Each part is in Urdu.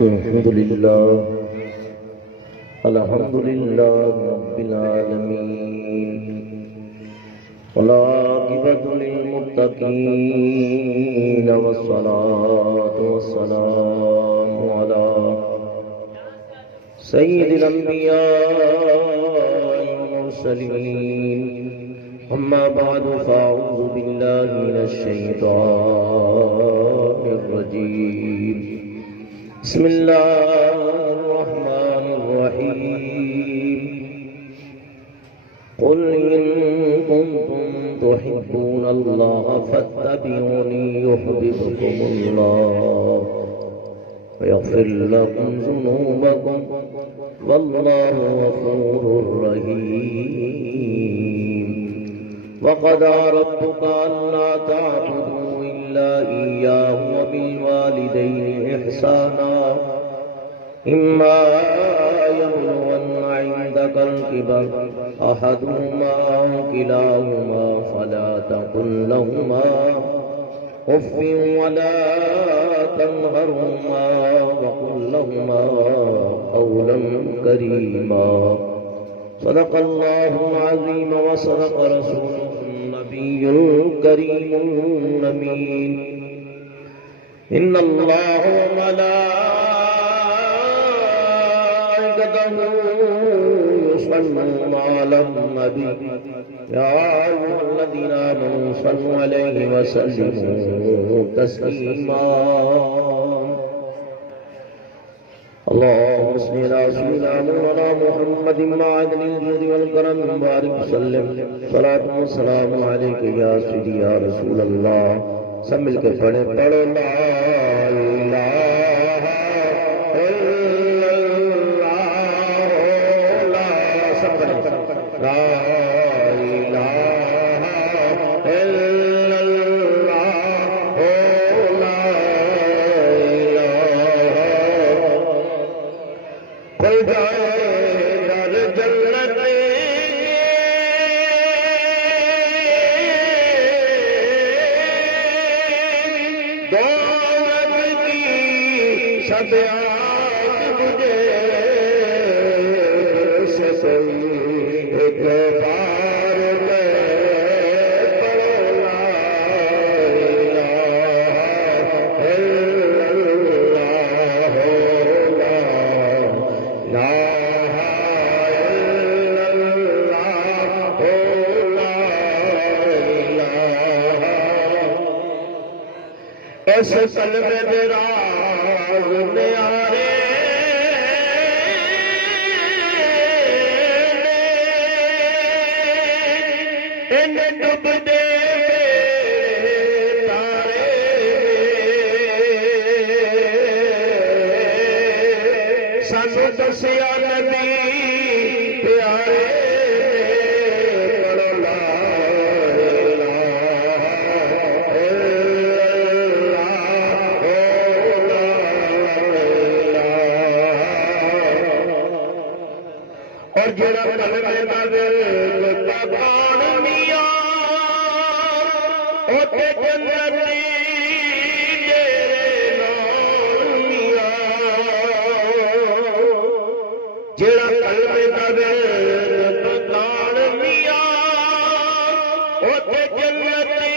الحمد لله رب العالمين والعاقبة للمتقين والصلاة والسلام على سيد الأنبياء والمرسلين أما بعد فأعوذ بالله من الشيطان الرجيم بسم الله الرحمن الرحيم قل إن كنتم تحبون الله فاتبعوني يحببكم الله ويغفر لكم ذنوبكم والله غفور رحيم وقضى ربك ألا تعبدوا إلا إياه وبالوالدين إحسانا إما يبلغن عندك الكبر أحدهما أو كلاهما فلا تقل لهما أف ولا تنهرهما وقل لهما قولا كريما صدق الله العظيم وصدق رسوله النبي الكريم الأمين إن الله وملائكته يصلون على النبي يا أيها الذين آمنوا صلوا عليه وسلموا تسليما اللهم صل على سيدنا مولانا محمد معدن الجود والكرم مبارك وسلم صلاة والسلام عليك يا سيدي يا رسول الله سب مل کے پڑھیں پڑھو لا الہ الا اللہ لا سب پڑھیں لا الہ الا اللہ لا الہ کوئی جائے در جنت سب آج مجھے سے کوئی ایک بار میں پڑھو لا الہ الا اللہ لا الہ الا اللہ لا الہ ایسے قلب میرا نیارے ان ڈب دے تارے سانو دسیا نبی پیارے جڑا قلب دا دل تکان میاں اوتے جنتی تیرے نال میاں جڑا قلب دا دل تکان میاں اوتے جنتی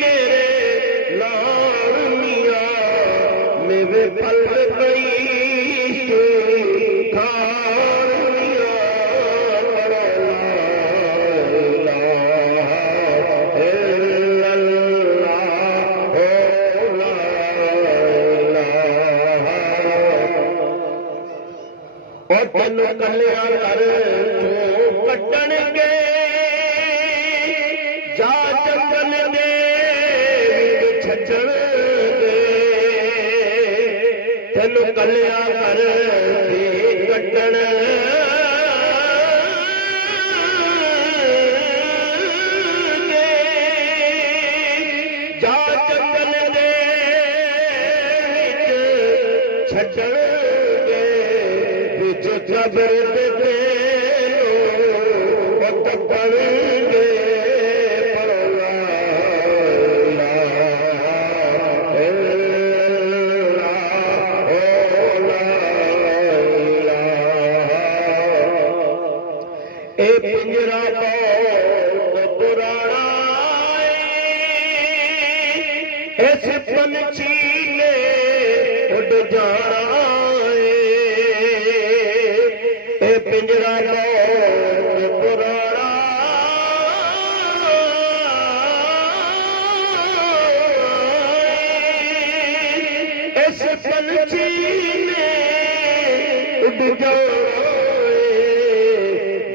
تیرے نال میاں میوے پھل پئی تینو کلیا کر کٹن گے جا جنگل دے چھچن گے تینو کلیا کر کٹن گے جا جنگل دے چھچن جبر دے پڑ گے اس پنچھی نے اڈ جانا اے پنجرا بہت پرانا اس پنچھی نے اڈ جانا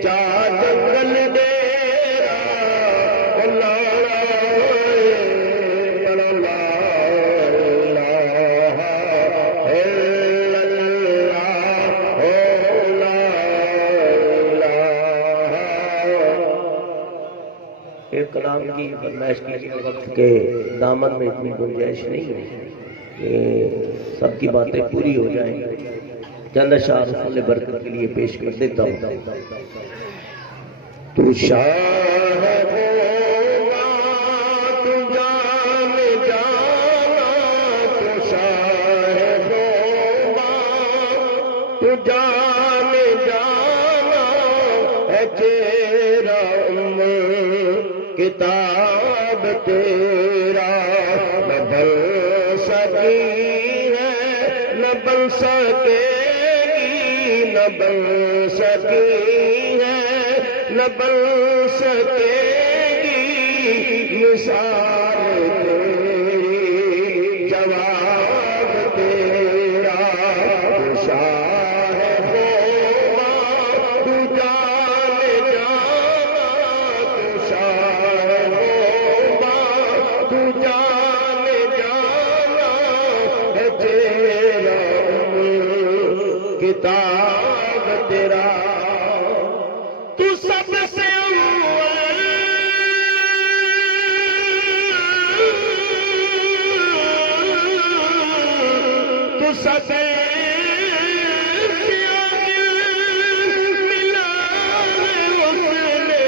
جا جنگل ڈیرا کلام کی فرمائش کی وقت کے دامن میں اتنی گنجائش نہیں ہے کہ سب کی باتیں پوری ہو جائیں. چند اشعار رسول برکت کے لیے پیش کر دیتا ہوں. تو شاہ ہوگا تو جان جانا تو شاہ ہوگا تو جان جانا ہے تیرا کتاب تیرا نہ بن سکی ہے نہ بن سکے گی نہ بن سکی ہے نہ بن سکے گی مثال تیری جواب تیرا شاہ ہوگا تو جان جانا تو شاہ ہوگا تو جان جانا ہے تیرا کتاب تیرا تو سب سے اول تو سب سے آگے ملا اس نے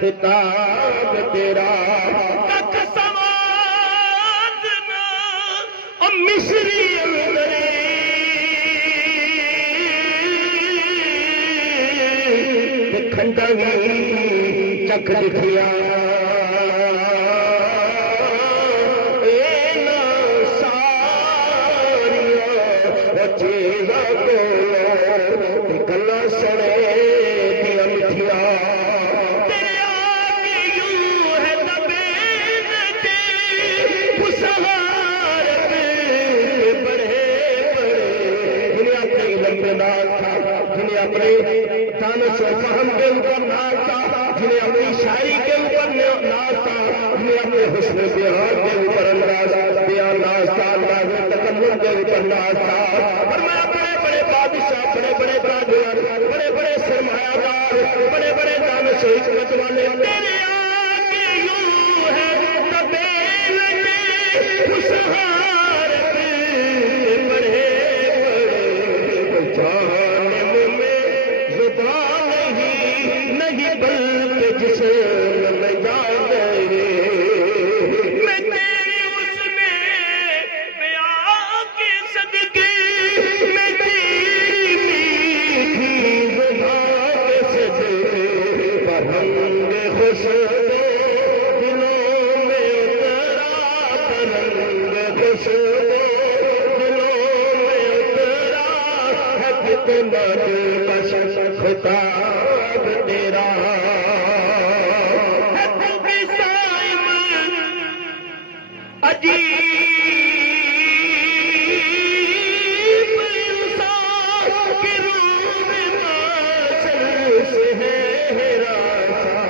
خطاب تیرا تک سماجنا مصری کھنڈا چکھ دکھیا کو کلا سنے دیا مٹھیا فہم کے اوپر ناز تھا، جنہیں اپنی شاعری کے اوپر ناز تھا، جنہیں اپنے حسن بیان کے اوپر بیان ناز تھا، انداز تکلم کے اوپر ناز تھا۔ اور میں بڑے بڑے بادشاہ، بڑے بڑے تاجر، بڑے بڑے سرمایہ دار، بڑے بڑے دانش و حکمت والے تیرے آگے یوں ہے طبیل کے خوشحال بڑے بڑے جہان میں زبان نہیں بلکہ جسے میں یاد میں تیری اس میں بیان کے صدقے میں تیری میٹھی زبان کے صدقے پرنگ خوشبو دلوں میں اترا پرنگ خوشبو دلوں میں اترا ہے کتنا دلکش خطاب تیرا ہے تو بھی سائمن عجیب انسان کی روح میں محشر سے ہے ہراساں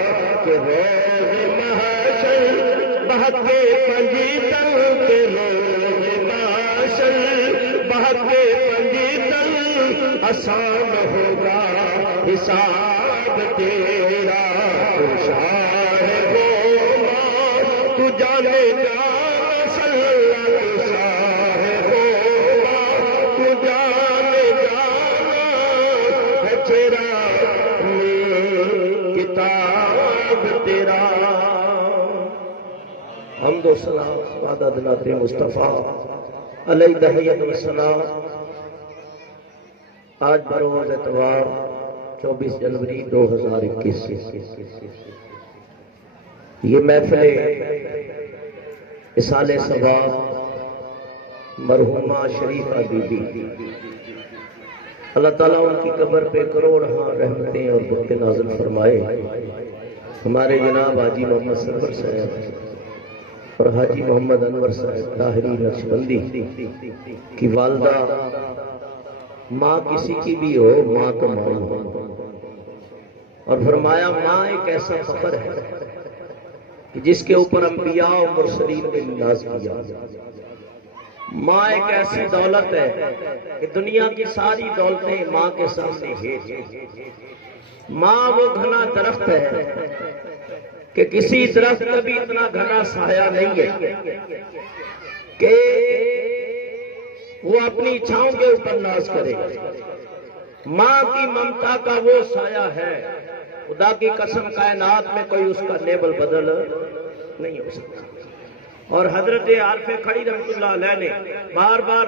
کہ روز محشر بہت کے پنجیتن کے روز محشر بہت کے پنجیتن آسان ہوگا حساب تیرا تو شاہ گوما تو جانے جانا صلی اللہ تو شاہ گوما تو جانے جانا ہے تیرا کتاب تیرا۔ حمد و سلام بعد نعت مصطفیٰ علیہ تحیت و سلام۔ آج بروز اتوار 24 جنوری 2021 یہ محفل اصال ثواب مرحومہ شریفہ بی بی، اللہ تعالیٰ ان کی قبر پہ کروڑ رحمتیں اور برکتیں نازل فرمائے۔ ہمارے جناب حاجی محمد سرور صاحب اور حاجی محمد انور صاحب طاہری نقشبندی کی والدہ، ماں کسی کی بھی ہو ماں تو ماں ہو، اور فرمایا ماں ایک ایسا فخر ہے کہ جس کے اوپر انبیاء و مرسلین نے نیاز کیا۔ ماں ایک ایسی دولت ہے کہ دنیا کی ساری دولتیں ماں کے سامنے ہیٹ۔ ماں وہ گھنا درخت ہے کہ کسی درخت کا بھی اتنا گھنا سایہ نہیں ہے کہ وہ اپنی چھاؤں کے اوپر ناز کرے۔ ماں کی ممتا کا وہ سایہ ہے، خدا کی قسم کائنات میں کوئی اس کا لیبل بدل نہیں ہو سکتا۔ اور حضرت عارف کھڑی رحمۃ اللہ علیہ نے بار بار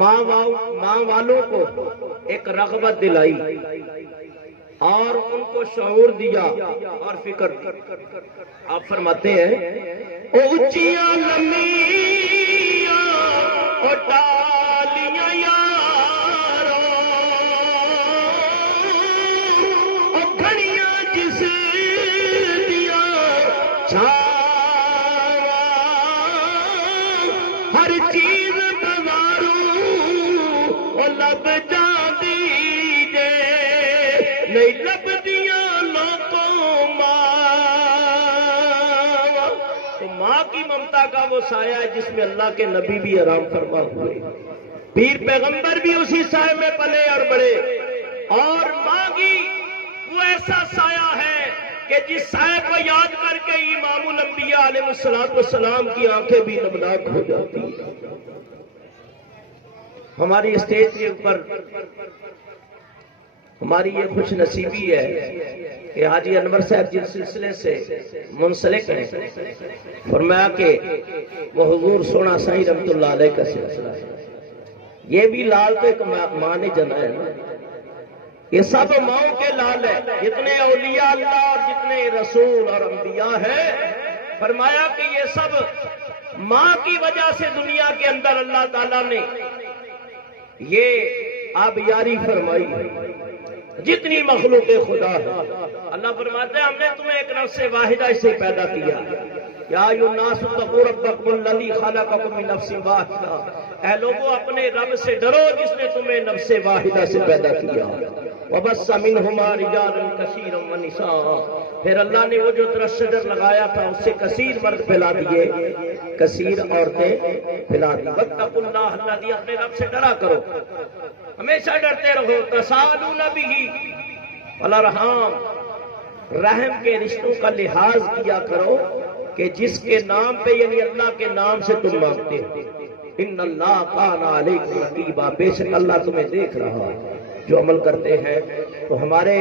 ماں والوں کو ایک رغبت دلائی اور ان کو شعور دیا اور فکر دی۔ آپ فرماتے ہیں اونچیاں لمبیاں اور ڈالیاں یارو اور گھڑیاں جس دیا چھاوا ہر چیز بازاروں اور لب جاندی جے نہیں لب دیا لوگوں ماں کی ممتا کا وہ سایہ ہے جس میں اللہ کے نبی بھی آرام فرما ہوئے، پیر پیغمبر بھی اسی سائے میں پلے اور بڑے، اور ماں کی وہ ایسا سایہ ہے کہ جس سائے کو یاد کر کے امام الانبیاء علیہ السلام کی آنکھیں بھی نمناک ہو جاتی ہیں۔ ہماری اسٹیج کے اوپر ہماری یہ خوش نصیبی ہے کہ حاجی انور صاحب جس سلسلے سے منسلک ہیں، فرمایا کہ وہ حضور سونا سائیں رحمت اللہ علیہ کا سلسلہ ہے۔ یہ بھی لال تو ایک ماں نے جنا ہے نا، یہ سب ماؤں کے لال ہے، جتنے اولیاء اللہ اور جتنے رسول اور انبیاء ہیں، فرمایا کہ یہ سب ماں کی وجہ سے دنیا کے اندر اللہ تعالیٰ نے یہ آپ یاری فرمائی جتنی مخلوق خدا ہے۔ اللہ فرماتے ہیں ہم نے تمہیں ایک نفس واحدہ سے پیدا کیا، یا ایھا الناس اتقوا ربکم الذی خلقکم من نفس واحدہ، اے لوگوں اپنے رب سے ڈرو جس نے تمہیں نفس واحدہ سے پیدا کیا، وبث منہما رجالا کثیرا ونساء، پھر اللہ نے وہ جو درخت شجر لگایا تھا اس سے کثیر مرد پھیلا دیے، کثیر عورتیں پھیلا دی۔ واتقوا اللہ الذی، اپنے رب سے ڈرا کرو، ہمیشہ ڈرتے رہو، تساءلون بہ والارحام، رحم کے رشتوں کا لحاظ کیا کرو کہ جس کے نام پہ یعنی اللہ کے نام سے تم مانگتے ہو۔ ان اللہ کان علیکم رقیبا، بے شک اللہ تمہیں دیکھ رہا ہے جو عمل کرتے ہیں۔ تو ہمارے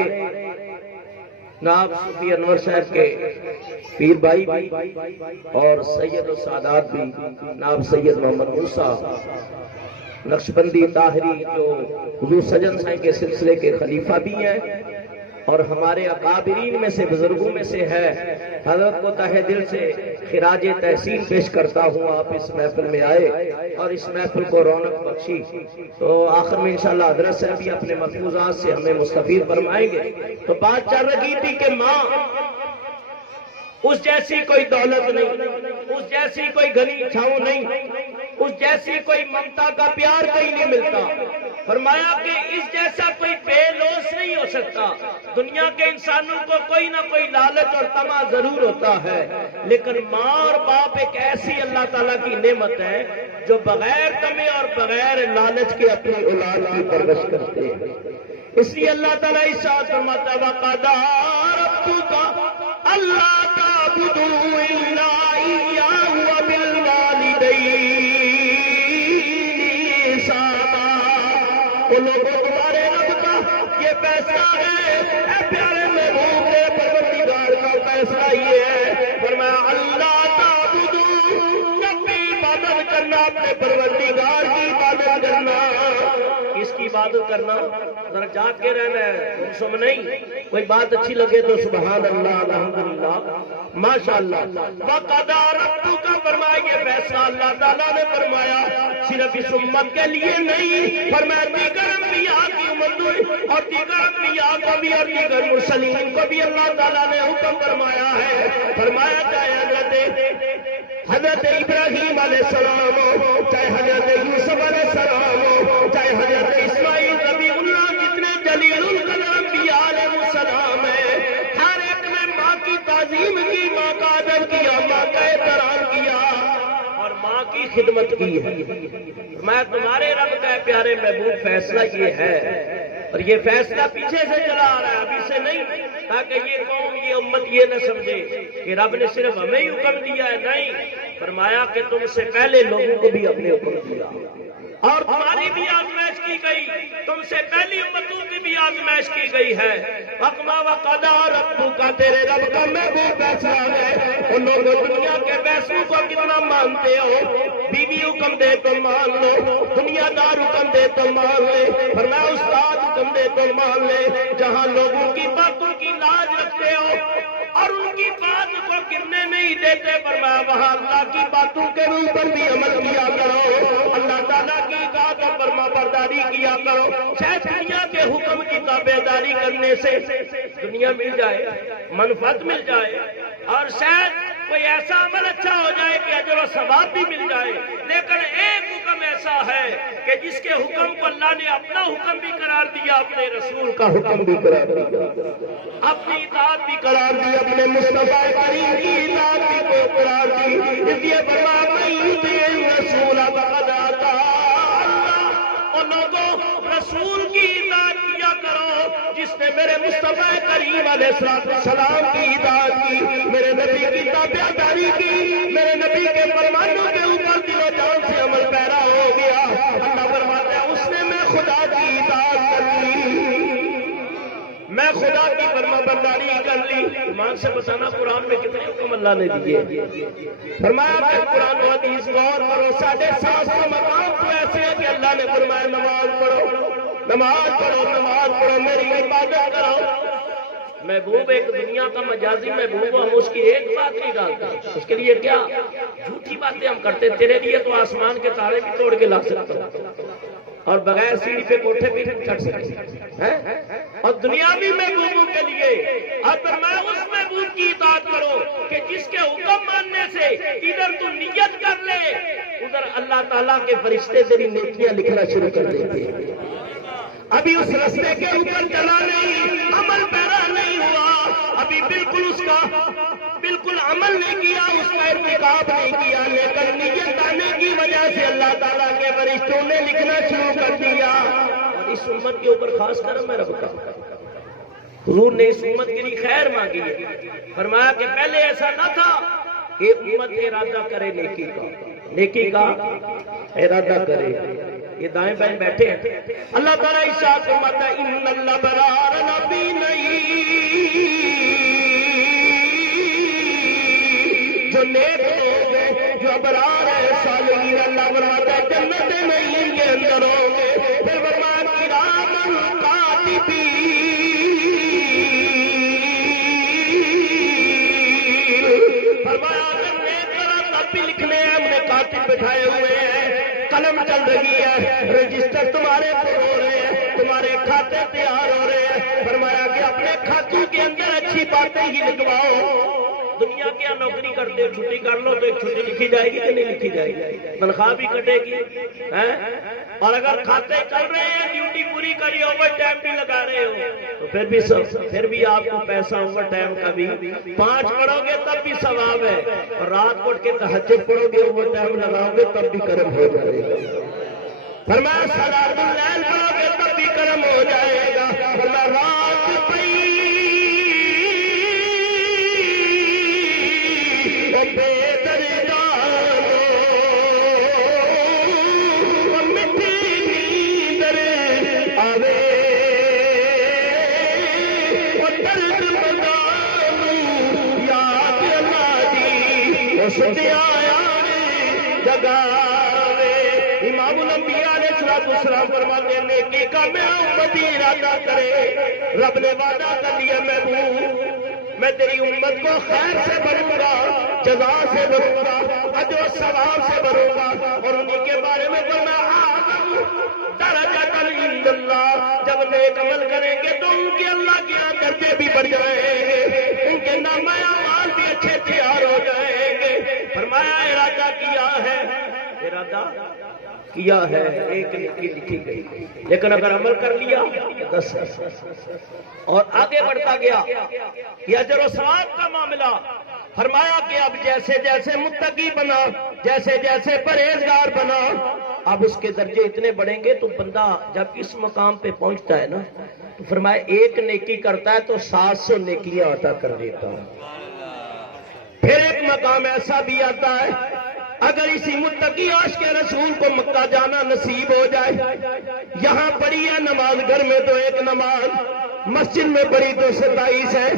نائب صوفی انور صاحب کے پیر بھائی بھی اور سید السادات بھی، نائب سید محمد موسیٰ نقشبندی طاہری جو حضور سجن سائیں کے سلسلے کے خلیفہ بھی ہیں اور ہمارے اکابرین میں سے بزرگوں میں سے ہے، حضرت کو تہ دل سے خراج تحسین پیش کرتا ہوں۔ آپ اس محفل میں آئے اور اس محفل کو رونق بخشی، تو آخر میں انشاءاللہ حضرت صاحب بھی اپنے ملفوظات سے ہمیں مستفید فرمائیں گے۔ تو بات چل رہی تھی کہ ماں اس جیسی کوئی دولت نہیں، اس جیسی کوئی گھنی چھاؤں نہیں، اس جیسی کوئی ممتا کا پیار کہیں نہیں ملتا۔ فرمایا کہ اس جیسا کوئی بے لوث نہیں ہو سکتا۔ دنیا کے انسانوں کو کوئی نہ کوئی لالچ اور طمع ضرور ہوتا ہے، لیکن ماں اور باپ ایک ایسی اللہ تعالیٰ کی نعمت ہے جو بغیر طمع اور بغیر لالچ کے اپنی اولاد کی پرورش کرتے ہیں۔ اس لیے اللہ تعالیٰ ارشاد فرماتا ہے وَقَضَىٰ رَبُّكَ أَلَّا تَعْبُدُوا إِلَّا إِيَّاهُ وَبِالْوَالِدَيْنِ إِحْسَانًا۔ وہ لوگوں تمہارے رب کا یہ فیصلہ ہے، اے پیارے محبوب میرے پروردگار کا فیصلہ یہ ہے، فرمایا اللہ تعبدوا، جب بھی عبادت کرنا اپنے پروردگار کی عبادت کرنا۔ کس کی عبادت کرنا؟ ذرا جاگ کے رہنا ہے، سم نہیں، کوئی بات اچھی لگے تو سبحان اللہ الحمدللہ ماشاءاللہ۔ وَقَضَىٰ رَبُّكَ، فرمایا یہ فیصلہ اللہ تعالیٰ نے فرمایا صرف اس امت کے لیے نہیں، فرمایا دیگر انبیاء کی امت اور دیگر انبیاء کو بھی اور دیگر مرسلین کو بھی اللہ تعالیٰ نے حکم فرمایا ہے۔ فرمایا چاہے حضرت ابراہیم علیہ السلام ہو، چاہے حضرت یوسف علیہ السلام ہو، چاہے حضرت اسماعیل نبی اللہ، جتنے جلیل القدر انبیاء علیہ السلام ہیں، ہر ایک نے ماں کی تعظیم کی، ماں کا ادب کیا، ماں کا احترام کیا اور ماں کی خدمت کی ہے۔ میں تمہارے رب کا پیارے محبوب فیصلہ یہ ہے، اور یہ فیصلہ پیچھے سے چلا آ رہا ہے، ابھی سے نہیں، تاکہ یہ قوم یہ امت یہ نہ سمجھے کہ رب نے صرف ہمیں ہی حکم دیا ہے، نہیں، فرمایا کہ تم سے پہلے لوگوں کو بھی اپنے حکم دیا اور تمہاری بھی آزمائش کی گئی، تم سے پہلی امتوں کی بھی آزمائش کی گئی ہے۔ وَقَضَىٰ رَبُّكَ، تیرے رب کا محبوب فیصلہ ہے۔ ان لوگوں دنیا کے فیصلوں کو کتنا مانتے ہو، بیوی حکم دے تو مان لو، دنیا دار حکم دے تو مان لے، فرمایا استاد حکم دے تو مان لے، جہاں لوگوں کی باتوں کی لاج رکھتے ہو اور ان کی بات کو گرنے نہیں دیتے، فرمایا وہاں اللہ کی باتوں کے اوپر بھی عمل کیا کرو، اللہ تعالیٰ کی اطاعت اور فرما برداری کیا کرو۔ شاید دنیا کے حکم کی تابعداری کرنے سے دنیا مل جائے، منفعت مل جائے، اور شاید کوئی ایسا عمل اچھا ہو جائے کہ اجر و ثواب بھی مل جائے، لیکن ایک حکم ایسا ہے کہ جس کے حکم کو اللہ نے اپنا حکم بھی قرار دیا، اپنے رسول کا حکم بھی قرار دیا، اپنی اطاعت بھی قرار دی، اپنے مصطفیٰ کریم کی اطاعت بھی کو قرار دی۔ اس لیے فرمایا من یطیع الرسول فقد اطاع اللہ، اور لوگوں رسول کی اطاعت کیا کرو جس نے میرے مصطفیٰ کریم علیہ السلام کی اطاعت کی، میرے نبی کی تابعداری کی، میرے نبی کے فرمانوں کے اوپر دل و جان سے عمل پیرا ہو گیا۔ اللہ فرماتا ہے اس نے میں خدا کی اطاعت کر لی، میں خدا کی فرما برداری کر لی۔ ایمان سے بتانا قرآن میں کتنے حکم اللہ نے دیے، فرمایا کہ قرآن و حدیث غور کرو، 750 مقام تو ایسے ہیں کہ اللہ نے فرمایا نماز پڑھو، نماز پڑھو، نماز پڑھو، میری عبادت کرو۔ محبوب ایک دنیا کا مجازی محبوب، ہم اس کی ایک بات نہیں ڈالتے، اس کے لیے کیا جھوٹی باتیں ہم کرتے، تیرے لیے تو آسمان کے تارے بھی توڑ کے لا سکتا ہوں، اور بغیر سیڑھی پہ کوٹھے پہ چڑھ سکتے ہیں، اور دنیاوی محبوبوں کے لیے اور فرمایا اس محبوب کی اطاعت کرو کہ جس کے حکم ماننے سے ادھر تو نیت کر لے ادھر اللہ تعالیٰ کے فرشتے تیری نیکیاں لکھنا شروع کر دیتے ہیں۔ ابھی اس رستے کے اوپر چلا نہیں، عمل پیرا نہیں ہوا، ابھی بالکل اس کا بالکل عمل نہیں کیا، اس کا ارتکاب نہیں کیا، لیکن نیت آنے کی وجہ سے اللہ تعالیٰ کے فرشتوں نے لکھنا شروع کر دیا۔ اور اس امت کے اوپر خاص کرم ہے رب کا۔ حضور نے اس امت کے لیے خیر مانگی ہے، فرمایا کہ پہلے ایسا نہ تھا کہ امت ارادہ کرے نیکی کا، نیکی کا ارادہ کرے۔ یہ دائیں بائیں بیٹھے ہیں، اللہ تعالیٰ ارشاد فرماتا ہے ان الابرار لفی نعیم، جو نیک لوگ ہیں جو ابرار ہیں صالحین، اللہ فرماتا ہے جنت نعیم کے اندر ہوں گے۔ پھر فرمایا کرامن کاتبین، فرمایا اگر نیک کرا تب بھی لکھنے ہیں، ہم نے کاتب بٹھائے ہوئے ہیں، قلم چل رہی ہے، رجسٹر تمہارے پر ہو رہے ہیں، تمہارے کھاتے تیار ہو رہے ہیں۔ فرمایا کہ اپنے کھاتوں کے اندر اچھی باتیں ہی لکھواؤ۔ دنیا کیا نوکری کرتے ہو، چھٹی کر لو تو ایک چھٹی لکھی جائے گی کہ نہیں لکھی جائے گی، تنخواہ بھی کٹے گی، اور اگر کھاتے چل رہے ہیں، ڈیوٹی پوری کری، اوور ٹائم بھی لگا رہے ہو تو پھر بھی آپ کو پیسہ اوور ٹائم کا بھی 5 پڑھو گے تب بھی ثواب ہے، اور رات کو کے تہجد پڑھو گے اوور ٹائم لگاؤ گے تب بھی کرم ہو جائے گا۔ فرمایا صلاۃ اللیل پڑھو گے تب بھی کرم ہو جائے گا۔ فرمایا رات پئی بے دردانو مٹھی نیندر آوے، درد بدانو یاد اللہ دی اس آیا جگاوے۔ امام الانبیاء علیہ السلام فرماتے ہیں نیکی کا میں امتی ارادہ کرے، رب نے وعدہ کر لیا محبوب میں تیری امت کو خیر سے بھروں گا، جزا سے بھروں گا، اجر و ثواب سے بھروں گا، اور انہی کے بارے میں فرمایا اعظم درجۃ عند اللہ، جب نیک عمل کریں گے تو ان کے اللہ کے یہاں درجے بھی بڑھ جائیں گے، ان کے نامہ اعمال بھی اچھے تیار ہو جائیں گے۔ فرمایا ارادہ کیا ہے، ارادہ کیا ہے، ایک نیکی لکھی گئی، لیکن اگر عمل کر لیا 10 اور آگے بڑھتا گیا یہ اجر و ثواب کا معاملہ۔ فرمایا کہ اب جیسے جیسے متقی بنا، جیسے جیسے پرہیزگار بنا، اب اس کے درجے اتنے بڑھیں گے تو بندہ جب اس مقام پہ پہنچتا ہے نا تو فرمایا ایک نیکی کرتا ہے تو 700 نیکیاں عطا کر دیتا ہے۔ پھر ایک مقام ایسا بھی آتا ہے اگر اسی متقی عاشق رسول کو مکہ جانا نصیب ہو جائے، یہاں پڑھی ہے نماز گھر میں تو 1 نماز، مسجد میں پڑھی تو 27 ہے،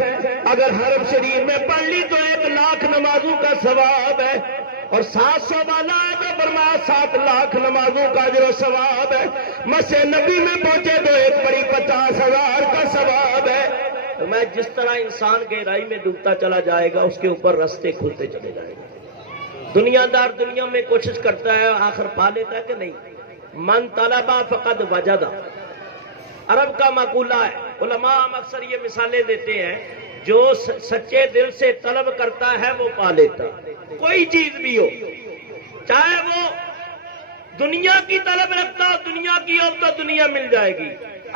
اگر حرم شریف میں پڑھ لی تو 1 لاکھ نمازوں کا ثواب ہے، اور 700 والا ہے تو فرمایا 7 لاکھ نمازوں کا اجر و ثواب ہے۔ مسجد نبی میں پہنچے تو 1 پڑھی 50,000 کا ثواب ہے۔ تو میں جس طرح انسان گہرائی میں ڈوبتا چلا جائے گا اس کے اوپر راستے کھلتے چلے جائیں گے۔ دنیا دار دنیا میں کوشش کرتا ہے، آخر پا لیتا ہے کہ نہیں؟ من طلبا فقد وجدا، عرب کا مقولہ ہے، علماء ہم اکثر یہ مثالیں دیتے ہیں، جو سچے دل سے طلب کرتا ہے وہ پا لیتا، کوئی چیز بھی ہو، چاہے وہ دنیا کی طلب رکھتا، دنیا کی ہو تو دنیا مل جائے گی،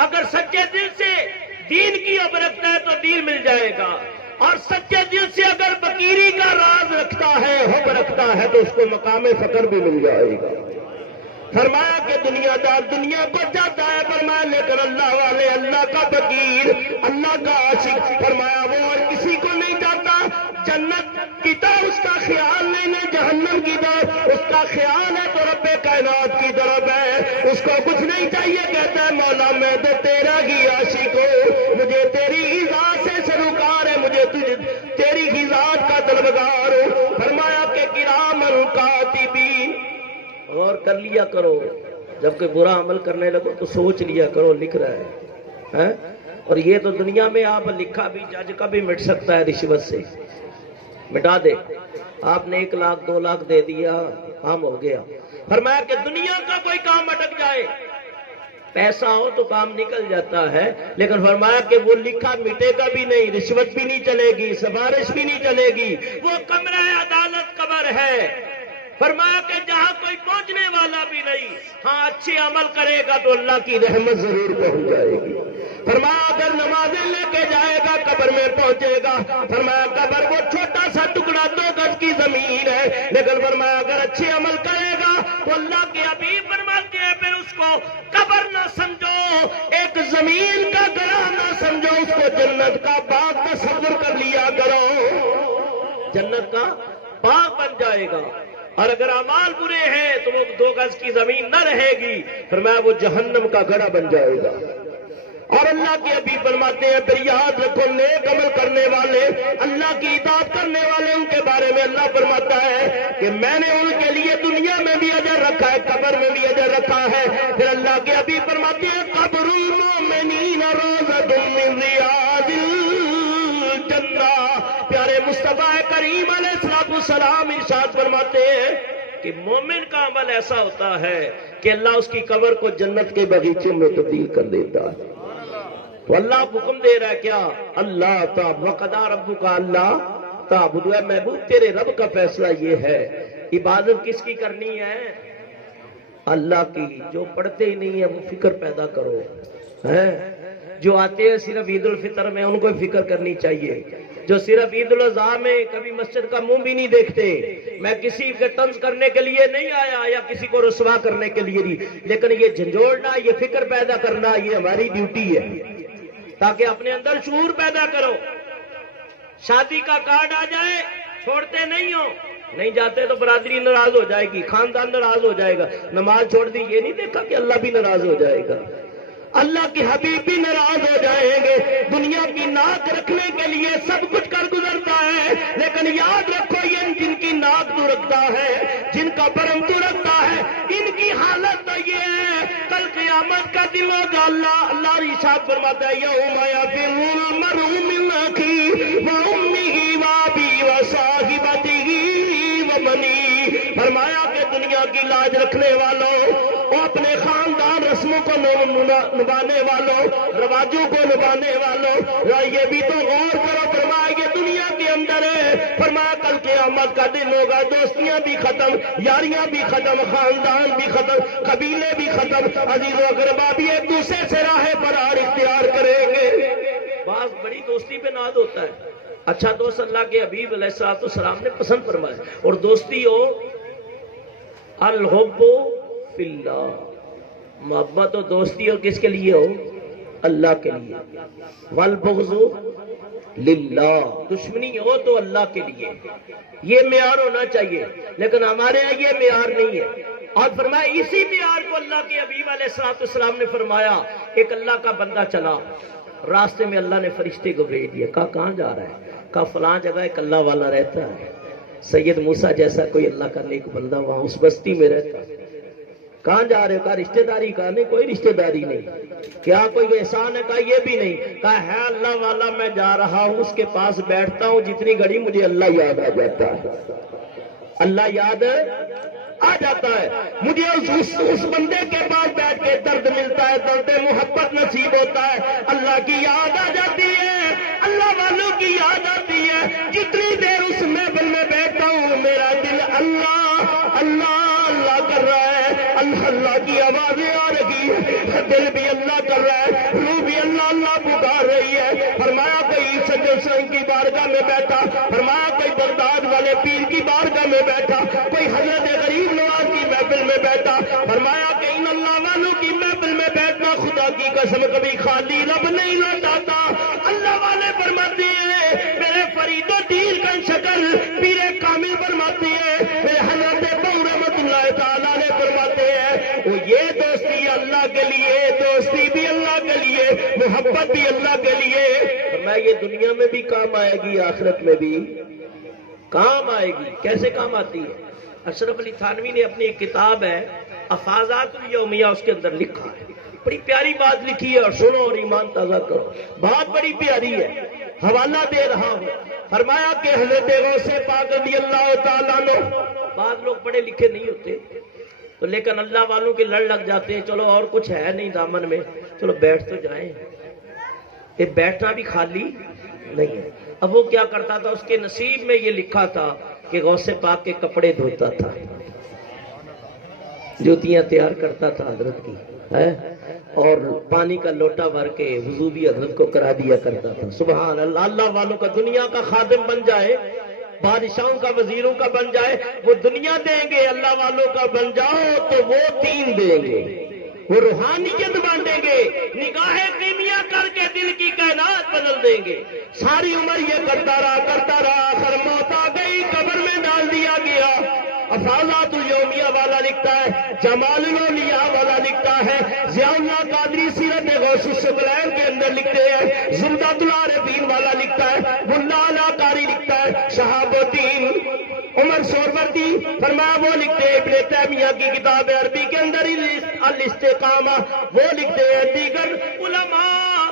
اگر سچے دل سے دین کی اب رکھتا ہے تو دین مل جائے گا، اور سچے دل سے اگر فقیری کا راز رکھتا ہے، حب رکھتا ہے تو اس کو مقام فقر بھی مل جائے گا۔ فرمایا کہ دنیا دار دنیا کو چاہتا ہے، فرمایا لیکن اللہ والے، اللہ کا فقیر، اللہ کا عاشق، فرمایا وہ اور کسی کو نہیں چاہتا۔ جنت کی طرف اس کا خیال نہیں ہے، جہنم کی طرف اس کا خیال ہے تو رب کائنات کی طرف ہے، اس کو کچھ نہیں چاہیے، کہتا ہے مولا میں تو تیرا ہی عاشق ہوں، مجھے تیری ہی ذات سے سروکار ہے، مجھے تجھے تیری ہی ذات کا طلبگار ہوں۔ فرمایا کہ کرام کاتبین، غور کر لیا کرو، جب کہ برا عمل کرنے لگو تو سوچ لیا کرو لکھ رہا ہے، اور یہ تو دنیا میں آپ لکھا بھی جج کا بھی مٹ سکتا ہے، رشوت سے مٹا دے، آپ نے 1 لاکھ 2 لاکھ دے دیا، کام ہو گیا۔ فرمایا کہ دنیا کا کوئی کام اٹک جائے، پیسہ ہو تو کام نکل جاتا ہے، لیکن فرمایا کہ وہ لکھا مٹے گا بھی نہیں، رشوت بھی نہیں چلے گی، سفارش بھی نہیں چلے گی، وہ کمرہ عدالت قبر ہے۔ فرمایا کہ جہاں کوئی پہنچنے والا بھی نہیں، ہاں اچھے عمل کرے گا تو اللہ کی رحمت ضرور پہنچ جائے گی۔ فرمایا اگر نمازیں لے کے جائے گا قبر میں پہنچے گا۔ فرمایا قبر وہ چھوٹا سا ٹکڑا 2 گز کی زمین ہے، لیکن فرمایا اگر اچھے عمل کرے گا تو اللہ کے حبیب فرماتے ہیں پھر اس کو قبر نہ سمجھو، ایک زمین کا گڑھا نہ سمجھو، اس کو جنت کا باغ تصور کر لیا کرو، جنت کا باغ بن جائے گا۔ اور اگر اعمال برے ہیں تو وہ 2 گز کی زمین نہ رہے گی، فرمایا وہ جہنم کا گڑھا بن جائے گا۔ اور اللہ کے حبیب فرماتے ہیں پھر یاد رکھو نیک عمل کرنے والے، اللہ کی اطاعت کرنے والے، ان کے بارے میں اللہ فرماتا ہے کہ میں نے ان کے لیے دنیا میں بھی اجر رکھا ہے، قبر میں بھی اجر رکھا ہے۔ پھر اللہ کے حبیب فرماتے ہیں قبر المؤمنین روضۃ من ریاض الجنہ۔ پیارے مصطفیٰ کریم علیہ السلام ارشاد فرماتے ہیں کہ مومن کا عمل ایسا ہوتا ہے کہ اللہ اس کی قبر کو جنت کے باغیچے میں تبدیل کر دیتا ہے۔ تو اللہ حکم دے رہا ہے کیا؟ اللہ تعالی وقضى ربک اللہ تعبدوا، اے محبوب تیرے رب کا فیصلہ یہ ہے عبادت کس کی کرنی ہے؟ اللہ کی۔ جو پڑھتے ہی نہیں ہے وہ فکر پیدا کرو، جو آتے ہیں صرف عید الفطر میں ان کو فکر کرنی چاہیے، جو صرف عید الاضحیٰ میں کبھی مسجد کا منہ بھی نہیں دیکھتے۔ میں کسی کے طنز کرنے کے لیے نہیں آیا یا کسی کو رسوا کرنے کے لیے نہیں، لیکن یہ جھنجھوڑنا، یہ فکر پیدا کرنا، یہ ہماری ڈیوٹی ہے تاکہ اپنے اندر شعور پیدا کرو۔ شادی کا کارڈ آ جائے چھوڑتے نہیں ہو، نہیں جاتے تو برادری ناراض ہو جائے گی، خاندان ناراض ہو جائے گا، نماز چھوڑ دی یہ نہیں دیکھا کہ اللہ بھی ناراض ہو جائے گا، اللہ کے حبیب بھی ناراض ہو جائیں گے۔ دنیا کی ناک رکھنے کے لیے سب کچھ کر گزرتا ہے، لیکن یاد رکھو یہ جن کی ناک تو رکھتا ہے، جن کا برم تو رکھتا ہے، ان کی حالت تو یہ ہے کل قیامت کا دن ہوگا۔ اللہ ارشاد فرماتا ہے یوم یفر المرء من اخیہ وامہ وابیہ وصاحبتہ وبنیہ۔ فرمایا کہ دنیا کی لاج رکھنے والوں، وہ اپنے خاندان رسموں کو نبھانے والوں، رواجوں کو نبھانے والوں، یہ بھی تو غور کرو۔ فرمایا یہ دنیا کے اندر ہے، فرمایا کل قیامت کا دن ہوگا، دوستیاں بھی ختم، یاریاں بھی ختم، خاندان بھی ختم، قبیلے بھی ختم، عزیز و اقربا بھی ایک دوسرے سے راہ فرار اختیار کریں گے۔ بعض بڑی دوستی پہ ناز ہوتا ہے، اچھا دوست اللہ کے حبیب علیہ السلام نے پسند فرمایا، اور دوستی ہو الحب فی اللہ، محبت و دوستی اور کس کے لیے ہو؟ اللہ کے لیے۔ والبغض للہ، دشمنی ہو تو اللہ کے لیے، یہ معیار ہونا چاہیے، لیکن ہمارے یہاں یہ معیار نہیں ہے۔ اور فرمایا اسی معیار کو اللہ کے حبیب علیہ السلام نے فرمایا، ایک اللہ کا بندہ چلا، راستے میں اللہ نے فرشتے کو بھیج دیا، کہا کہاں جا رہا ہے؟ کہا فلاں جگہ ایک اللہ والا رہتا ہے، سید موسیٰ جیسا کوئی اللہ کا نیک بندہ وہاں اس بستی میں رہتا ہے۔ کہاں جا رہے؟ کہا رشتہ داری۔ کہا نہیں کوئی رشتہ داری نہیں۔ کیا کوئی احسان ہے؟ کہا یہ بھی نہیں۔ کہا ہے اللہ والا، میں جا رہا ہوں اس کے پاس بیٹھتا ہوں، جتنی گھڑی مجھے اللہ یاد آ جاتا ہے، اللہ یاد آ جاتا ہے مجھے، اس بندے کے پاس بیٹھ کے درد ملتا ہے، درد محبت نصیب ہوتا ہے، اللہ کی یاد آ جاتی ہے، اللہ والوں کی یاد آتی ہے۔ جتنی دیر اس محفل میں بیٹھتا ہوں میرا دل اللہ اللہ اللہ کر رہا ہے، اللہ اللہ کی آوازیں آ رہی ہے، دل بھی اللہ کر رہا ہے، روح بھی اللہ اللہ پکار رہی ہے۔ فرمایا کوئی سجد سنگ کی بارگاہ میں بیٹھا، فرمایا کوئی بغداد والے پیر کی بارگاہ میں بیٹھا، کوئی حضرت غریب نواز کی محفل میں بیٹھا، فرمایا کہ ان اللہ والوں کی محفل میں بیٹھنا خدا کی قسم کبھی خالی رب نہیں لوٹاتا۔ اللہ والے فرماتے ہیں میرے فرید و دین کا شکل پیر کامل فرماتے ہیں، میرے حضرت رحمت اللہ تعالیٰ نے فرماتے ہیں وہ یہ دوستی اللہ کے لیے، دوستی بھی اللہ کے لیے، محبت بھی اللہ کے لیے۔ فرمایا یہ دنیا میں بھی کام آئے گی، آخرت میں بھی کام آئے گی۔ کیسے کام آتی ہے؟ اشرف علی تھانوی نے اپنی ایک کتاب ہے افاضات الیومیہ، اس کے اندر لکھا ہے، بڑی پیاری بات لکھی ہے، اور سنو اور ایمان تازہ کرو، بات بڑی پیاری ہے، حوالہ دے رہا ہوں۔ فرمایا کہ حضرت غوث پاک رضی اللہ تعالیٰ عنہ، بعض لوگ پڑھے لکھے نہیں ہوتے، تو لیکن اللہ والوں کے لڑ لگ جاتے ہیں، چلو اور کچھ ہے نہیں دامن میں، چلو بیٹھ تو جائیں۔ یہ بیٹھنا بھی خالی نہیں ہے۔ اب وہ کیا کرتا تھا، اس کے نصیب میں یہ لکھا تھا کہ غوث پاک کے کپڑے دھوتا تھا، جوتیاں تیار کرتا تھا حضرت کی، اور پانی کا لوٹا بھر کے وضو بھی حضرت کو کرا دیا کرتا تھا۔ سبحان اللہ۔ اللہ والوں کا دنیا کا خادم بن جائے، بادشاہوں کا وزیروں کا بن جائے، وہ دنیا دیں گے، اللہ والوں کا بن جاؤ تو وہ دین دیں گے، وہ روحانیت بانٹیں گے، نگاہ کیمیا کر کے دل کی کائنات بدل دیں گے۔ ساری عمر یہ کرتا رہا، آخر موت آ گئی، قبر میں ڈال دیا گیا۔ افاضات الیومیہ والا لکھتا ہے، جمال الاولیاء والا لکھتا ہے، ضیاء اللہ قادری سیرت غوث الثقلین کے اندر لکھتے ہیں، زبدۃ العارفین والا لکھتا ہے، ملا علا قاری لکھتا ہے، شہاب الدین عمر سہروردی فرمایا وہ لکھتے ہیں، ابن تیمیہ کی کتاب عربی کے اندر الاستقامہ وہ لکھتے ہیں، دیگر علماء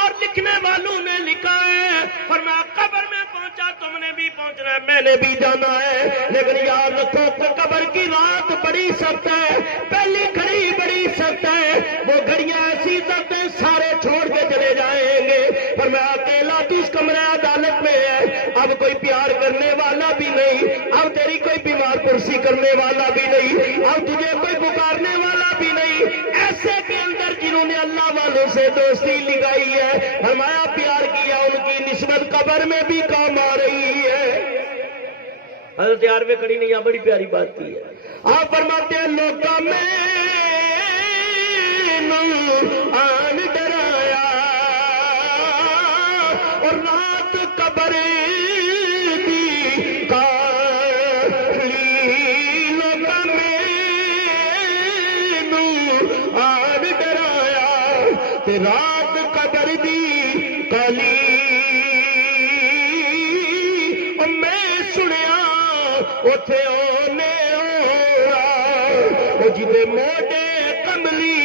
اور لکھنے والوں نے لکھا ہے، فرمایا قبر میں پہنچا، تم نے بھی پہنچنا ہے، میں نے بھی جانا ہے، لیکن یاد رکھو کہ قبر کی رات بڑی سخت ہے، پہلی گھڑی بڑی سخت ہے، وہ گھڑیاں ایسی سخت ہیں سارے چھوڑ کے چلے جائیں گے، فرمایا اکیلا تو اس کمرے عدالت میں ہے، اب کوئی پیار کرنے والا بھی نہیں، اب تیری کوئی بیمار پرسی کرنے والا بھی نہیں، اب تجھے کوئی پکارنے والا بھی نہیں، ایسے کے اندر جنہوں نے اللہ والوں سے دوستی لگائی ہے، فرمایا پیار کیا، ان کی نسبت قبر میں بھی کام آ رہی ہے۔ حضرت عارف کڑی نے یہاں بڑی پیاری بات کی ہے، آپ فرماتے ہیں لوکا میں آن ڈرایا اور رات قبر دی کالی، لوکا میں آن ڈرایا تے رات قبر دی کالی، اوتھے اونے او جدے موڈے کملی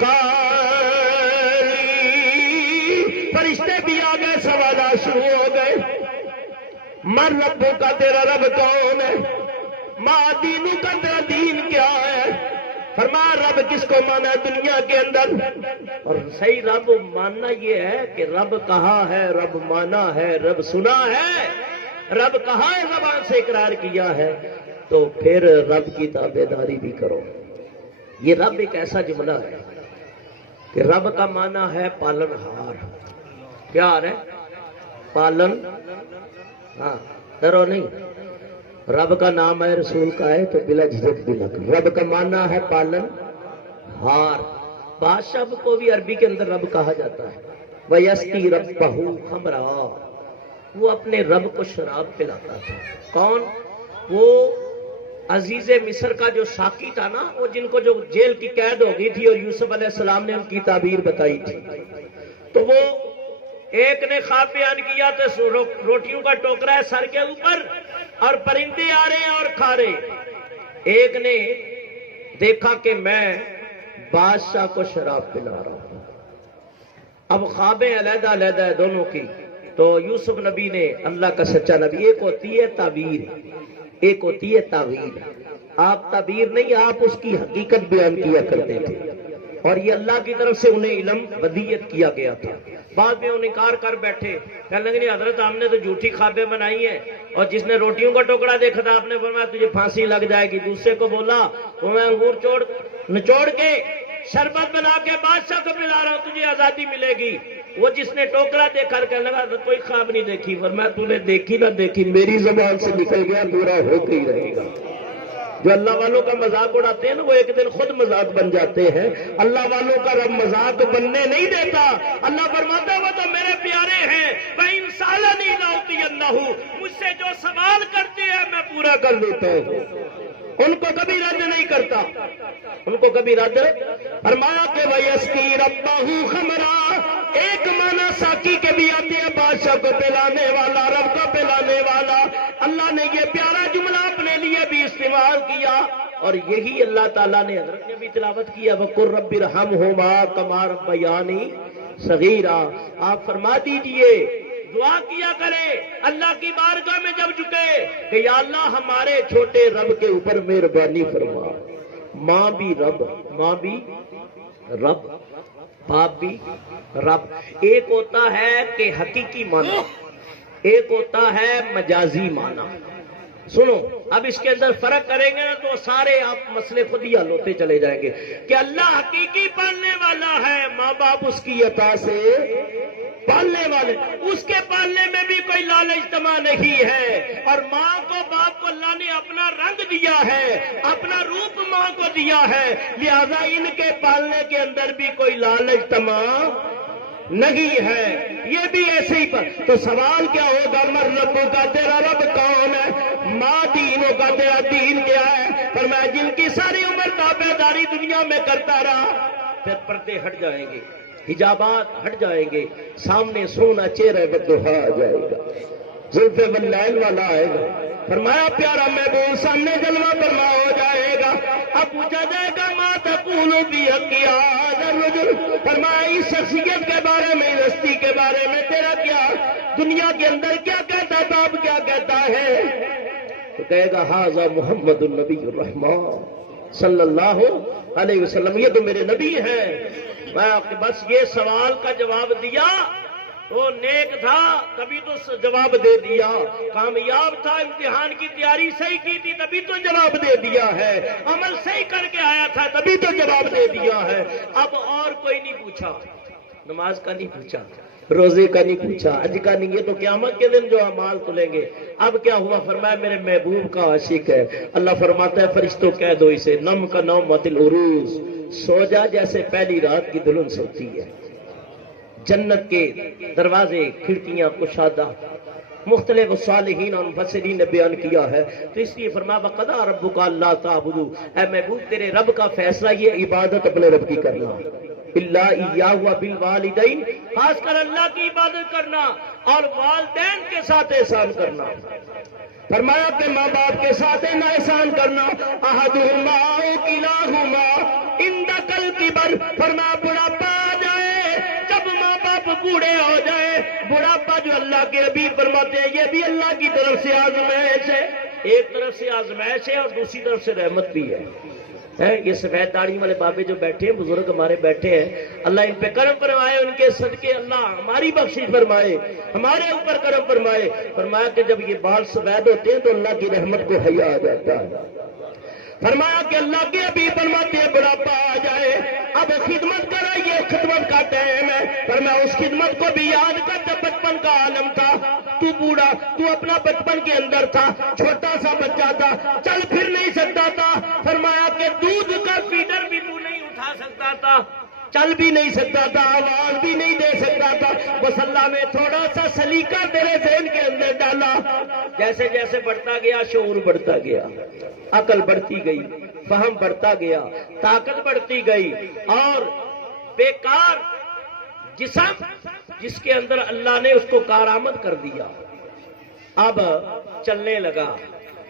کالی، فرشتے بھی آ گئے، سوالات شروع ہو گئے، من ربوں کا تیرا رب کون ہے، ماں دینوں کا تیرا دین کیا ہے، فرمایا رب کس کو مانا ہے دنیا کے اندر، اور صحیح رب ماننا یہ ہے کہ رب کہا ہے، رب مانا ہے، رب سنا ہے، رب کہا ہے، زبان سے اقرار کیا ہے، تو پھر رب کی تابع داری بھی کرو۔ یہ رب ایک ایسا جملہ ہے کہ رب کا معنی ہے پالن ہار، پیار ہے پالن، ہاں ڈرو نہیں، رب کا نام ہے، رسول کا ہے تو بلا جھجک بھی نہ کرو۔ رب کا معنی ہے پالن ہار، بادشاہ کو بھی عربی کے اندر رب کہا جاتا ہے، وَيَسْقِي رَبَّهُ خَمْرًا، وہ اپنے رب کو شراب پلاتا تھا۔ کون؟ وہ عزیز مصر کا جو ساقی تھا نا، وہ جن کو جو جیل کی قید ہو گئی تھی اور یوسف علیہ السلام نے ان کی تعبیر بتائی تھی، تو وہ ایک نے خواب بیان کیا تو روٹیوں کا ٹوکرا ہے سر کے اوپر اور پرندے آ رہے ہیں اور کھا رہے، ایک نے دیکھا کہ میں بادشاہ کو شراب پلا رہا ہوں۔ اب خوابیں علیحدہ علیحدہ ہے دونوں کی، تو یوسف نبی نے، اللہ کا سچا نبی، ایک ہوتی ہے تعبیر، ایک ہوتی ہے تعویل، آپ تعبیر نہیں، آپ اس کی حقیقت بیان کیا کرتے تھے، اور یہ اللہ کی طرف سے انہیں علم ودیت کیا گیا تھا۔ بعد میں انہیں انکار کر بیٹھے، کہنے لگے نہیں حضرت ہم نے تو جھوٹی خوابیں بنائی ہیں، اور جس نے روٹیوں کا ٹکڑا دیکھا تھا آپ نے فرمایا تجھے پھانسی لگ جائے گی، دوسرے کو بولا وہ میں انگور نچوڑ کے شربت بنا کے بادشاہ کو پلا رہا ہوں، تجھے آزادی ملے گی۔ وہ جس نے ٹوکرا دیکھا کہنے لگا کوئی خواب نہیں دیکھی، فرمایا تو نے دیکھی نہ دیکھی میری زبان سے نکل گیا، پورا ہو کے ہی رہے گا۔ جو اللہ والوں کا مذاق اڑاتے ہیں نا، وہ ایک دن خود مذاق بن جاتے ہیں۔ اللہ والوں کا رب مذاق بننے نہیں دیتا، اللہ فرماتا ہے وہ تو میرے پیارے ہیں، وَإِن سَأَلَنِي لَأُعْطِيَنَّهُ، مجھ سے جو سوال کرتے ہیں میں پورا کر دیتا ہوں، ان کو کبھی رد نہیں کرتا، ان کو کبھی رد۔ فرمایا کہ وَيَسْقِي رَبَّهُ خَمْرًا، ایک معنی ساقی کے بھی آتے ہیں، بادشاہ کو پلانے والا، رب کو پلانے والا۔ اللہ نے یہ پیارا جملہ اپنے لیے بھی استعمال کیا، اور یہی اللہ تعالیٰ نے حضرت نے بھی تلاوت کیا، وَقُلْ رَبِّ ارْحَمْهُمَا كَمَا رَبَّيَانِي صَغِيرًا۔ آپ فرما دیجئے، دعا کیا کرے اللہ کی بارگاہ میں جب جھکے کہ یا اللہ ہمارے چھوٹے رب کے اوپر مہربانی فرما، ماں بھی رب، ماں بھی رب، باپ بھی رب۔ ایک ہوتا ہے کہ حقیقی معنی، ایک ہوتا ہے مجازی معنی۔ سنو اب اس کے اندر فرق کریں گے نا تو سارے آپ مسئلے خود ہی حل ہوتے چلے جائیں گے کہ اللہ حقیقی پالنے والا ہے، ماں باپ اس کی عطا سے پالنے والے، اس کے پالنے میں بھی کوئی لالچ طمع نہیں ہے، اور ماں کو باپ کو اللہ نے اپنا رنگ دیا ہے، اپنا روپ ماں کو دیا ہے، لہذا ان کے پالنے کے اندر بھی کوئی لالچ طمع نہیں ہے، یہ بھی ایسے ہی پر۔ تو سوال کیا ہوگا، من ربوں کا، تیرا رب کون ہے؟ ماں دینوں کا، تیرا دین کیا ہے؟ فرمایا جن کی ساری عمر تابعداری دنیا میں کرتا رہا، پھر پردے ہٹ جائیں گے، حجابات ہٹ جائیں گے، سامنے سونا چہرہ بدوہا آ جائے گا، زلف باللیل والا آئے گا۔ فرمایا پیارا محبوب سامنے جلوہ فرما ہو جائے گا، اب پوچھا جائے گا ما تقول فی حق ھذا الرجل، فرمایا اس شخصیت کے بارے میں، اس ہستی کے بارے میں تیرا کیا، دنیا کے اندر کیا کہتا ہے، باپ کیا کہتا ہے؟ تو کہے گا ھذا محمد النبی الرحمن صلی اللہ علیہ وسلم، یہ تو میرے نبی ہیں۔ میں بس یہ سوال کا جواب دیا وہ نیک تھا تبھی تو جواب دے دیا، کامیاب تھا، امتحان کی تیاری صحیح کی تھی تبھی تو جواب دے دیا ہے، عمل صحیح کر کے آیا تھا تبھی تو جواب دے دیا ہے۔ اب اور کوئی نہیں پوچھا، نماز کا نہیں پوچھا، روزے کا نہیں پوچھا، حج کا نہیں، یہ تو قیامت کے دن جو اعمال تلیں گے۔ اب کیا ہوا؟ فرمایا میرے محبوب کا عاشق ہے، اللہ فرماتا ہے فرشتوں کہہ دو اسے نم کا نومۃ العروس، سو جا جیسے پہلی رات کی دلہن سوتی ہے، جنت کے دروازے کھڑکیاں کشادہ، مختلف صالحین اور مفسرین نے بیان کیا ہے، تو اس لیے فرمایا وَقَضَىٰ رَبُّكَ أَلَّا تَعْبُدُوا، اے محبوب تیرے رب کا فیصلہ یہ عبادت اپنے رب کی کرنا، اِلَّا إِيَّاهُ وَبِالْوَالِدَيْنِ، خاص کر اللہ کی عبادت کرنا اور والدین کے ساتھ احسان کرنا۔ فرمایا کہ ماں باپ کے ساتھ نہ احسان کرنا، احدہما او کلاہما عندک الکبر، فرمایا بڑھاپا آ جائے، جب ماں باپ بوڑھے ہو جائے، بڑھاپا جو اللہ کے نبی فرماتے ہیں یہ بھی اللہ کی طرف سے آزمائش ہے، ایک طرف سے آزمائش ہے اور دوسری طرف سے رحمت بھی ہے۔ یہ سفید داڑھی والے بابے جو بیٹھے ہیں، بزرگ ہمارے بیٹھے ہیں، اللہ ان پہ کرم فرمائے، ان کے صدقے اللہ ہماری بخشش فرمائے، ہمارے اوپر کرم فرمائے۔ فرمایا کہ جب یہ بال سفید ہوتے ہیں تو اللہ کی رحمت کو حیا آ جاتا ہے۔ فرمایا کہ اللہ کے ابھی فرماتے ہیں بڑھاپا آ جائے، اب خدمت کرو، یہ خدمت کا ٹائم ہے۔ فرمایا اس خدمت کو بھی یاد کر جب بچپن کا عالم تھا، تو بوڑھا، تو اپنا بچپن کے اندر تھا، چھوٹا سا بچہ تھا، چل پھر نہیں سکتا تھا، فرمایا کہ دودھ کا فیڈر بھی تو نہیں اٹھا سکتا تھا، چل بھی نہیں سکتا تھا، آواز بھی نہیں دے سکتا تھا، بس اللہ میں تھوڑا سا سلیقہ تیرے ذہن کے اندر ڈالا، جیسے جیسے بڑھتا گیا شعور بڑھتا گیا، عقل بڑھتی گئی، فہم بڑھتا گیا، طاقت بڑھتی گئی، اور بیکار جسم جس کے اندر اللہ نے اس کو کارآمد کر دیا، اب چلنے لگا،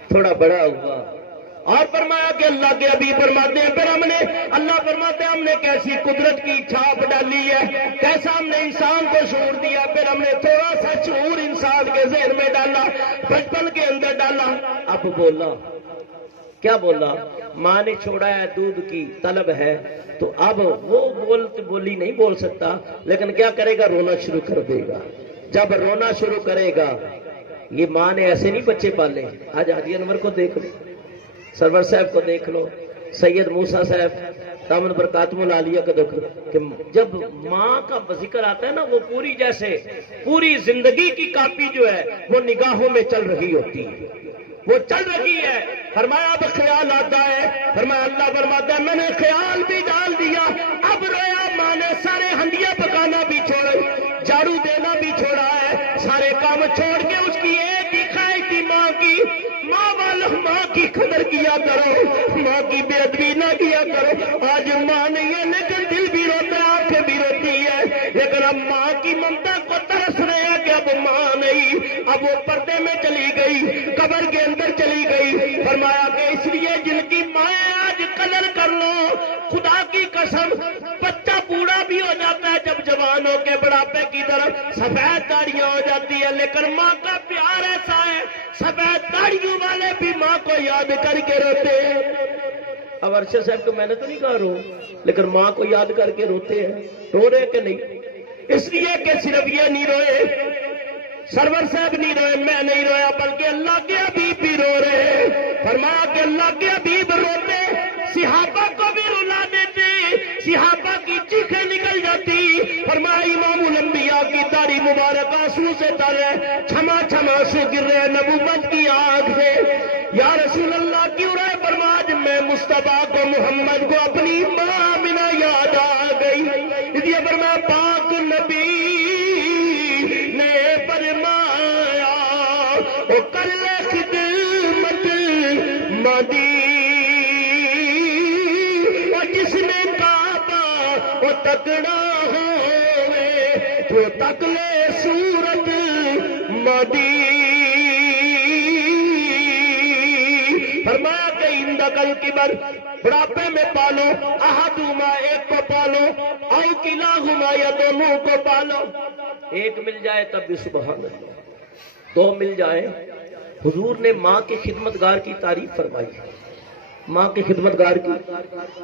تھوڑا بڑا ہوا، اور فرمایا کہ اللہ کے ابھی فرماتے ہیں پھر ہم نے، اللہ فرماتے ہیں ہم نے کیسی قدرت کی چھاپ ڈالی ہے، کیسا ہم نے انسان کو شعور دیا، پھر ہم نے تھوڑا سا شعور انسان کے ذہن میں ڈالا، بچپن کے اندر ڈالا، اب بولا، کیا بولا؟ ماں نے چھوڑا ہے، دودھ کی طلب ہے، تو اب وہ بولی نہیں بول سکتا، لیکن کیا کرے گا؟ رونا شروع کر دے گا۔ جب رونا شروع کرے گا، یہ ماں نے ایسے نہیں بچے پالے، آج حاجی انور کو دیکھ لو، سرور صاحب کو دیکھ لو، سید موسیٰ صاحب دامن برکاتم العالیہ کا دیکھ لو، کہ جب ماں کا ذکر آتا ہے نا، وہ پوری جیسے پوری زندگی کی کاپی جو ہے وہ نگاہوں میں چل رہی ہوتی ہے، وہ چل رہی ہے۔ فرمایا اب خیال آتا ہے، فرمایا اللہ فرماتا ہے میں نے خیال بھی ڈال دیا، اب رویا ماں نے، سارے ہنڈیاں پکانا بھی چھوڑے، جھاڑو دینا بھی چھوڑا ہے، سارے کام چھوڑ کے اس کی ایک ہی خواہش تھی ماں کی، ماں والا، ماں کی قدر کیا کرو، ماں کی بے ادبی نہ کیا کرو۔ آج ماں نہیں ہے لیکن دل بھی روتا ہے، آنکھیں بھی روتی ہے، لیکن اب ماں کی ممتا کو ترس رہے ہیں کہ اب ماں نہیں، اب وہ پردے میں چلی گئی، قبر کے اندر چلی گئی۔ فرمایا کہ اس لیے جن کی مائیں آج قدر کر لو، خدا کی قسم بچہ بوڑھا بھی ہو جاتا ہے جب جوان ہو کے بڑھاپے کی طرف سفید داڑیاں ہو جاتی ہے، لیکن ماں کا پیار ایسا ہے، سفید داڑھیوں والے بھی ماں کو یاد کر کے روتے ہیں. اب ارشد صاحب کو میں نے تو نہیں کہا رو، لیکن ماں کو یاد کر کے روتے ہیں. رو رہے کہ نہیں؟ اس لیے کہ صرف یہ نہیں روئے، سرور صاحب نہیں روئے، میں نہیں رویا، بلکہ اللہ کے حبیب بھی رو رہے. فرمایا کہ اللہ کے حبیب روتے، صحابہ کو بھی رلا دیتے، صحابہ کی چیخیں نکل جاتی. فرمایا امام الانبیاء کی داڑھی مبارک آنسو سے تر ہے، چھما چھما آنسو گر رہے نبوت کی آنکھ سے. یا رسول اللہ کیوں رہے؟ فرمایا میں مصطفیٰ کو، محمد کو اپنی ماں آمنہ یاد آ گئی. اس لیے فرمایا پاک نبی نے فرمایا او کر لے خدمت مدی، اور جس نے کعبہ وہ تکڑا ہوئے تو تک لے صورت مدی. فرمایا کہ اندکل کبر، بڑھاپے میں پالو، احدہما ایک کو پالو، او کلاہما یا دونوں کو پالو. ایک مل جائے تب بھی سبحان اللہ، دو مل جائے. حضور نے ماں کے خدمتگار کی تعریف فرمائی، ماں کے خدمتگار کی.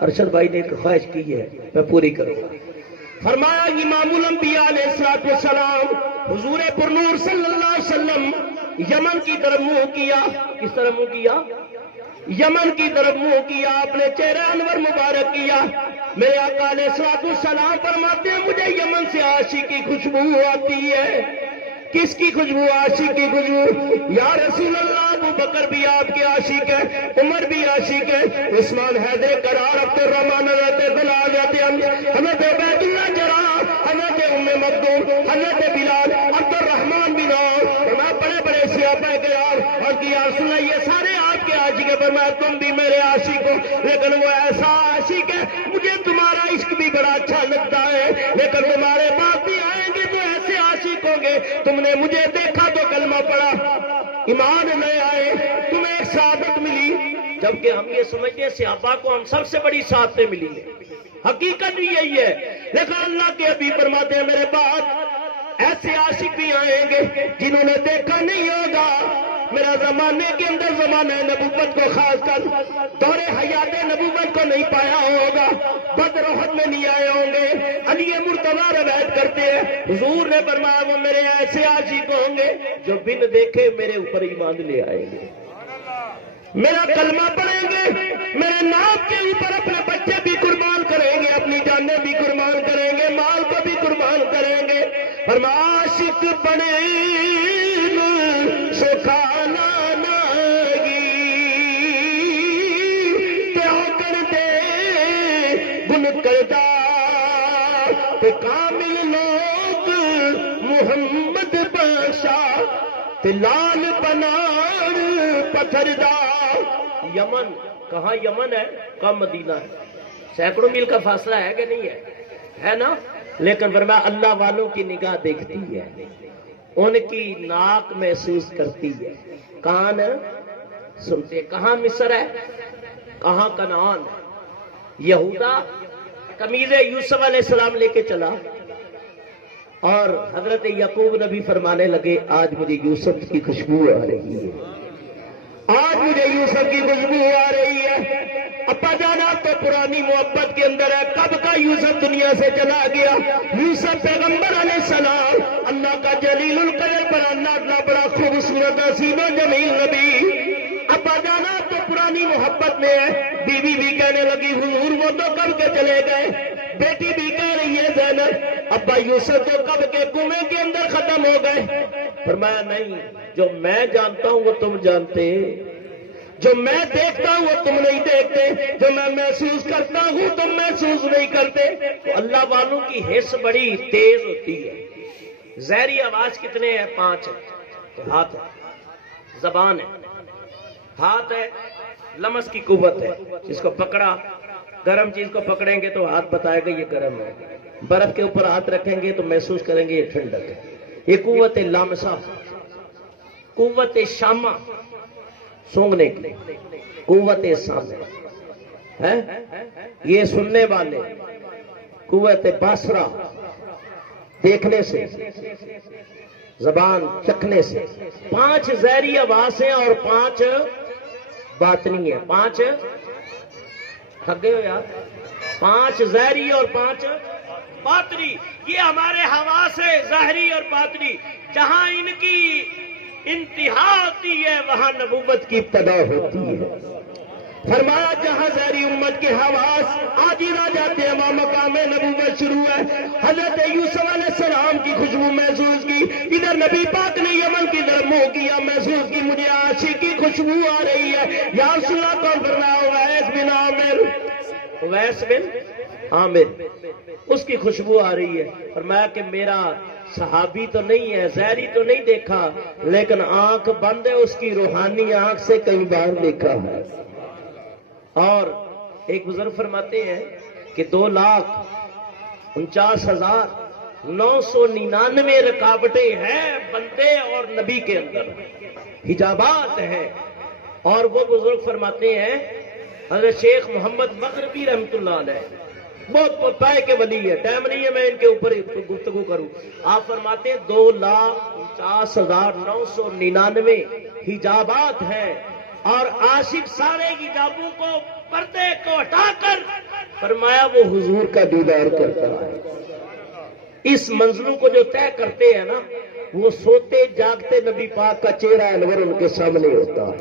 ارشد بھائی نے ایک خواہش کی ہے، میں پوری کروں. فرمایا امام الانبیاء علیہ السلام حضور پرنور صلی اللہ علیہ وسلم یمن کی طرف منہ کیا. کس طرف منہ کیا؟ یمن کی طرف منہ کیا، اپنے چہرے انور مبارک کیا. میرے آقا علیہ السلام فرماتے ہیں مجھے یمن سے عاشق کی خوشبو آتی ہے. کس کی خوشبو؟ عاشق کی خوشبو. یا رسول اللہ ابو بکر بھی آپ کے عاشق ہے، عمر بھی عاشق ہے، عثمان حیدر قرار عبد الرحمن حضرت بلال حضرت عبید اللہ جراح، حضرت ام مکتوم، حضرت بلال، عبد الرحمن بن عوف، بڑے بڑے صحابہ کرام. اور کہ یا رسول اللہ یہ سارے آپ کے عاشق ہے. فرمایا تم بھی میرے عاشق ہو، لیکن وہ ایسا عاشق ہے مجھے تمہارا عشق بھی بڑا اچھا لگتا ہے، لیکن تمہارے باپ بھی آئیں گے تو ایسے عاشق ہوں گے. تم نے مجھے دیکھا تو کلمہ پڑھا، ایمان لے آئے، تمہیں ایک سعادت ملی. جبکہ ہم یہ سمجھتے ہیں صحابہ کو ہم سب سے بڑی سعادتیں ملی ہیں، حقیقت بھی یہی ہے. لیکن اللہ کے حبیب فرماتے ہیں میرے بعد ایسے عاشق بھی آئیں گے جنہوں نے دیکھا نہیں ہوگا میرا زمانے کے اندر، زمانہ نبوت کو خاص کر دور حیات نبوت کو نہیں پایا ہوگا، بدر احد میں نہیں آئے ہوں گے. علی مرتضیٰ روایت کرتے ہیں حضور نے فرمایا وہ میرے ایسے عاشق ہوں گے جو بن دیکھے میرے اوپر ایمان لے آئیں گے، میرا کلمہ پڑھیں گے، میرے نام کے اوپر اپنے بچے بھی قربان کریں گے، اپنی جانیں بھی قربان کریں گے، مال کو بھی قربان کریں گے. فرمایا عاشق بنے سکھانا ناگی کیا کر دے گن کردہ تے کامل لوگ محمد بادشاہ تے لال بنان پتھر دا. یمن کہاں؟ یمن ہے کہاں؟ مدینہ ہے. سینکڑوں میل کا فاصلہ ہے کہ نہیں ہے نا؟ لیکن فرمایا اللہ والوں کی نگاہ دیکھتی ہے، ان کی ناک محسوس کرتی ہے، کان سنتے. کہاں مصر ہے؟ کہاں کنعان ہے؟ یہودا قمیض یوسف علیہ السلام لے کے چلا، اور حضرت یعقوب نبی فرمانے لگے آج مجھے یوسف کی خوشبو آ رہی ہے، آج مجھے یوسف کی خوشبو آ رہی ہے. ابا جانا تو پرانی محبت کے اندر ہے، کب کا یوسف دنیا سے چلا گیا. یوسف پیغمبر علیہ السلام اللہ کا جلیل القدر پر بڑا خوبصورت حسین و جمیل نبی. ابا جانا تو پرانی محبت میں ہے. بیوی بھی کہنے لگی حضور وہ تو کب کے چلے گئے. بیٹی بھی کہہ رہی ہے زینب ابا یوسف تو کب کے کنویں کے اندر ختم ہو گئے. فرمایا نہیں، جو میں جانتا ہوں وہ تم جانتے، جو میں دیکھتا ہوں وہ تم نہیں دیکھتے، جو میں محسوس کرتا ہوں تم محسوس نہیں کرتے. تو اللہ والوں کی حس بڑی تیز ہوتی ہے. ظاہری آواز کتنے ہیں؟ 5 ہے. ہاتھ ہے، زبان ہے، ہاتھ ہے، لمس کی قوت ہے. جس کو پکڑا، گرم چیز کو پکڑیں گے تو ہاتھ بتائے گا یہ گرم ہے، برف کے اوپر ہاتھ رکھیں گے تو محسوس کریں گے یہ ٹھنڈک ہے. یہ قوت لامسہ، قوت شامہ سونگنے کی، قوت سامع ہے، یہ سننے والے، قوت باسرہ دیکھنے سے. زبان چکھنے سے، 5 ظاہری آوازیں اور 5 باطنی ہیں. 5 تھک گئے ہو یار؟ 5 ظاہری اور 5 باطنی. یہ ہمارے حواس ہے، ظاہری اور باطنی. جہاں ان کی انتہا ہوتی ہے وہاں نبوت کی ابتدا ہوتی ہے. فرمایا جہاں ظاہری امت کے حواس عاجز آ جاتے ہیں وہاں مقام نبوت شروع ہے. حضرت یوسف علیہ السلام کی خوشبو محسوس کی، ادھر نبی پاک نے یمن کی طرف منہ کیا، محسوس کی مجھے عاشق کی خوشبو آ رہی ہے. یا رسول اللہ کون فرمایا؟ اویس بن عامر. اویس بن عامر، اس کی خوشبو آ رہی ہے. فرمایا کہ میرا صحابی تو نہیں ہے، ظاہری تو نہیں دیکھا، لیکن آنکھ بند ہے، اس کی روحانی آنکھ سے کئی بار دیکھا ہے. اور ایک بزرگ فرماتے ہیں کہ 2,49,999 رکاوٹیں ہیں بندے اور نبی کے اندر، حجابات ہیں. اور وہ بزرگ فرماتے ہیں، حضرت شیخ محمد مغربی رحمۃ اللہ علیہ، بہت پائے کے ولی ہے، ٹائم نہیں ہے میں ان کے اوپر گفتگو کروں. آپ فرماتے ہیں 2,49,999 حجابات ہیں، اور عاشق سارے حجابوں کو، پردے کو ہٹا کر فرمایا وہ حضور کا دیدار کرتا ہے. اس منزلوں کو جو طے کرتے ہیں نا، وہ سوتے جاگتے نبی پاک کا چہرہ انور ان کے سامنے ہوتا ہے.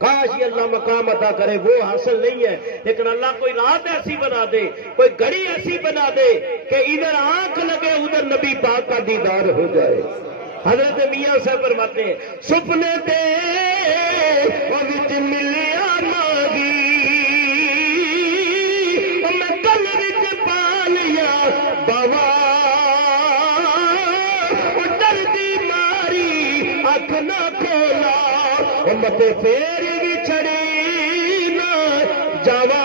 کاش یہ اللہ مقام عطا کرے، وہ حاصل نہیں ہے، لیکن اللہ کوئی رات ایسی بنا دے، کوئی گھڑی ایسی بنا دے کہ ادھر آنکھ لگے ادھر نبی پاک کا دیدار ہو جائے. حضرت میاں صاحب فرماتے ہیں سپنے دے وچ ملیا ماگی، میں گل وچ پا لیا بوا، ڈردی ماری اکھ نہ کھولا، مت پھر بھی چھڑی نہ جاوا.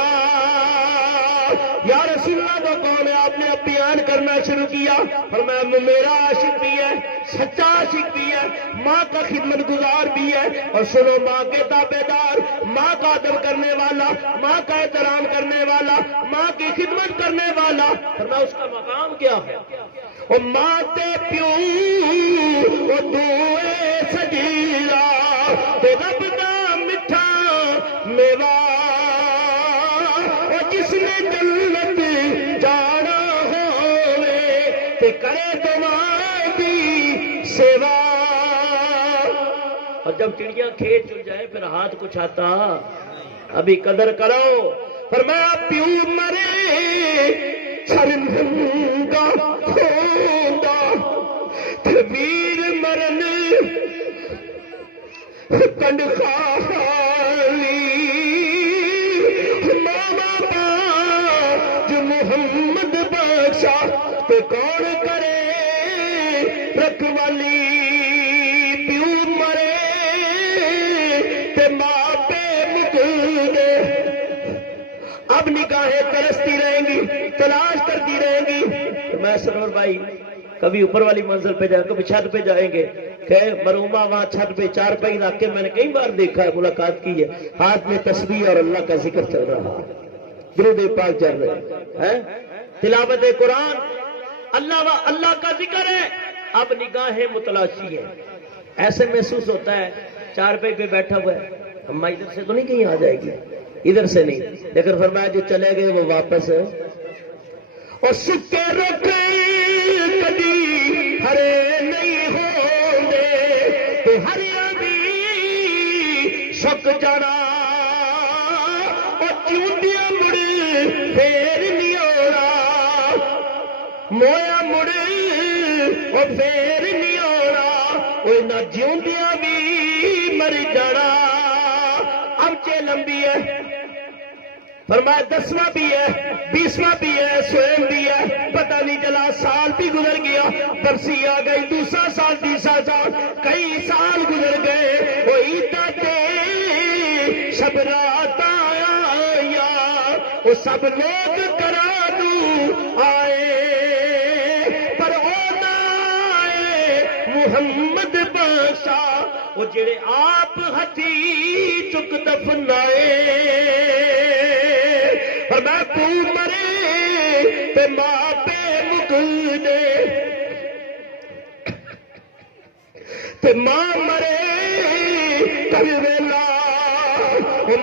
یا رسول اللہ وہ کون ہے؟ آپ نے اب بیان کرنا شروع کیا. فرمایا میرا عاشق بھی ہے، سچا عاشق بھی ہے، ماں کا خدمت گزار بھی ہے. اور سنو، ماں کے تابع دار، ماں کا ادب کرنے والا، ماں کا احترام کرنے والا، ماں کی خدمت کرنے والا. فرمایا اس کا مقام کیا ہے؟ وہ ماں تے پیو وہ دوے سجیلا تے رب دا مٹھا میوا، جس نے جنت جانا ہوئے تے کرے دعا دی سیوا. اور جب چڑیاں کھیت چل جائے پھر ہاتھ کچھ آتا، ابھی قدر کرو. فرمایا پیو مرے شرمندہ ہوگا، ویر مرن کنڈ خالی، محمد بخشا تو کون کرے رکھوالی. پیو مرے تے ماں پہ مکدے، اب نگاہیں ترستی رہیں گی، تلاش کرتی رہیں گی. میں سرور بھائی کبھی اوپر والی منزل پہ جائیں، کبھی چھت پہ جائیں گے کہ مرحومہ وہاں چھت پہ 4 پائی رکھ کے میں نے کئی بار دیکھا ہے، ملاقات کی ہے، ہاتھ میں تسبیح اور اللہ کا ذکر چل رہا ہے، درود پاک چل رہے ہیں، تلاوت قرآن، اللہ کا ذکر ہے. اب نگاہیں متلاشی ہے. ایسے محسوس ہوتا ہے 4 پہ بیٹھا ہوا ہے، اما ادھر سے تو نہیں کہیں آ جائے گی، ادھر سے نہیں، لیکن فرمایا جو چلے گئے وہ واپس ہے. اور سکے رکھ کبھی ہرے نہیں ہوندے تو ہریا بھی سک جانا، اور چونڈیاں مڑ پھر نہیں ہونا، مویا مڑ اور پھر نہیں ہونا، وہ نہ جیوندیاں بھی مر جانا. اب چے لمبی ہے، فرمایا 10واں بھی ہے، 20واں بھی ہے، 100واں بھی ہے، پتہ نہیں چلا، سال بھی گزر گیا، برسی آ گئی، دوسرا سال، تیسرا سال، کئی سال گزر گئے. وہ عیدہ تے شب رات آیا، وہ سب لوگ کرا دوں آئے، پر او نہ آئے محمد بخشا، وہ جڑے آپ ہتھی چک دفنائے. اور میں تو مرے تے ماں پہ مکدے. تے ماں مرے کبھی ویلا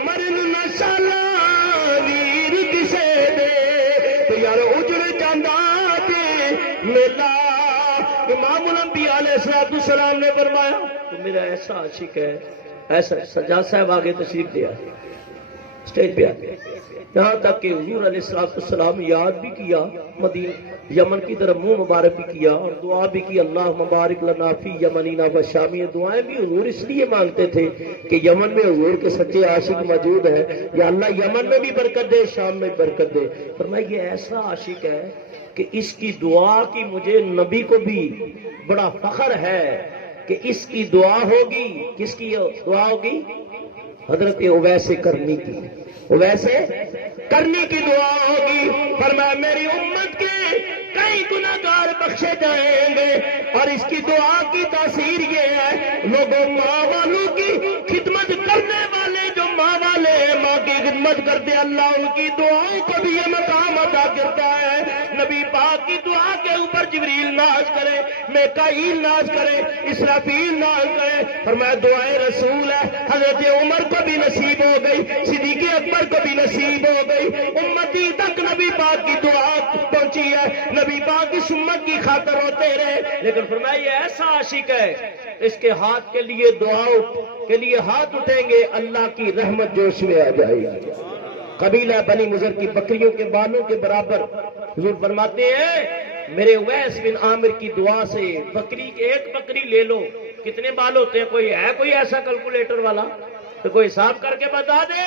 مرن نہ شالا ویر کسے دے تو یار اجڑ جاندہ دے میلا امام الانبیاء علیہ السلام نے فرمایا تو میرا ایسا عاشق ہے ایسا سجاد صاحب آگے تشریف دیا اسٹیج پہ آگے یہاں تک کہ حضور علیہ السلام یاد بھی کیا مدینہ یمن کی طرف منہ مبارک بھی کیا اور دعا بھی کی اللہ مبارک لنا فی یمنینا و شامی دعائیں بھی حضور اس لیے مانگتے تھے کہ یمن میں حضور کے سچے عاشق موجود ہیں یا اللہ یمن میں بھی برکت دے شام میں برکت دے فرمایا یہ ایسا عاشق ہے کہ اس کی دعا کی مجھے نبی کو بھی بڑا فخر ہے کہ اس کی دعا ہوگی کس کی دعا ہوگی حضرت اویس کرنی کی اویس کرنی کی دعا ہوگی فرمایا میری امت کے کئی گناہگار بخشے جائیں گے اور اس کی دعا کی تاثیر یہ ہے لوگوں ماں والوں کی خدمت کرنے والے جو ماں والے ماں کی خدمت کرتے اللہ ان کی دعاؤں کو بھی یہ مقام عطا کرتا ہے نبی پاک کی دعا کے اوپر جبریل ناز کرے میکائیل ناز کرے اسرافیل ناز کرے فرمایا دعائے رسول ہے حضرت عمر کو بھی نصیب ہو گئی صدیق اکبر کو بھی نصیب ہو گئی امتی تک نبی پاک کی دعا پہنچی ہے نبی پاک اس امت کی خاطر ہوتے رہے لیکن فرمایا یہ ایسا عاشق ہے اس کے ہاتھ کے لیے دعاؤں کے لیے ہاتھ اٹھیں گے اللہ کی رحمت جوش میں آ جائے گی قبیلہ بنی مضر کی بکریوں کے بالوں کے برابر حضور فرماتے ہیں میرے اویس بن عامر کی دعا سے بکری ایک بکری لے لو کتنے بال ہوتے ہیں کوئی ہے کوئی ایسا کیلکولیٹر والا تو کوئی حساب کر کے بتا دے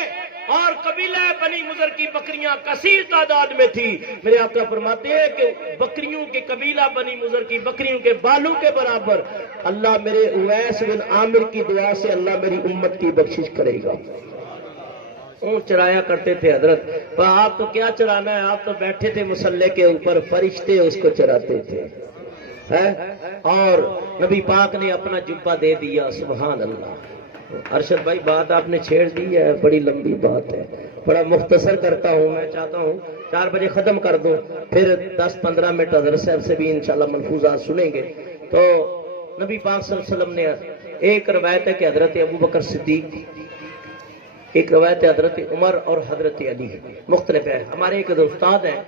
اور قبیلہ بنی مضر کی بکریاں کثیر تعداد میں تھی میرے آقا فرماتے ہیں کہ بکریوں کے قبیلہ بنی مضر کی بکریوں کے بالوں کے برابر اللہ میرے اویس بن عامر کی دعا سے اللہ میری امت کی بخشش کرے گا اونٹ چرایا کرتے تھے حضرت پر آپ تو کیا چرانا ہے آپ تو بیٹھے تھے مسلح کے اوپر فرشتے اس کو چراتے تھے اور نبی پاک نے اپنا جبہ دے دیا سبحان اللہ ارشد بھائی بات آپ نے چھیڑ دی ہے بڑی لمبی بات ہے بڑا مختصر کرتا ہوں میں چاہتا ہوں 4 بجے ختم کر دوں پھر 10-15 منٹ حضرت صاحب سے بھی انشاءاللہ ملفوظات سنیں گے تو نبی پاک صلی اللہ علیہ وسلم نے ایک روایت ہے کہ حضرت ابو بکر صدیق ایک روایت حضرت عمر اور حضرت علی مختلف ہے ہمارے ایک استاد ہیں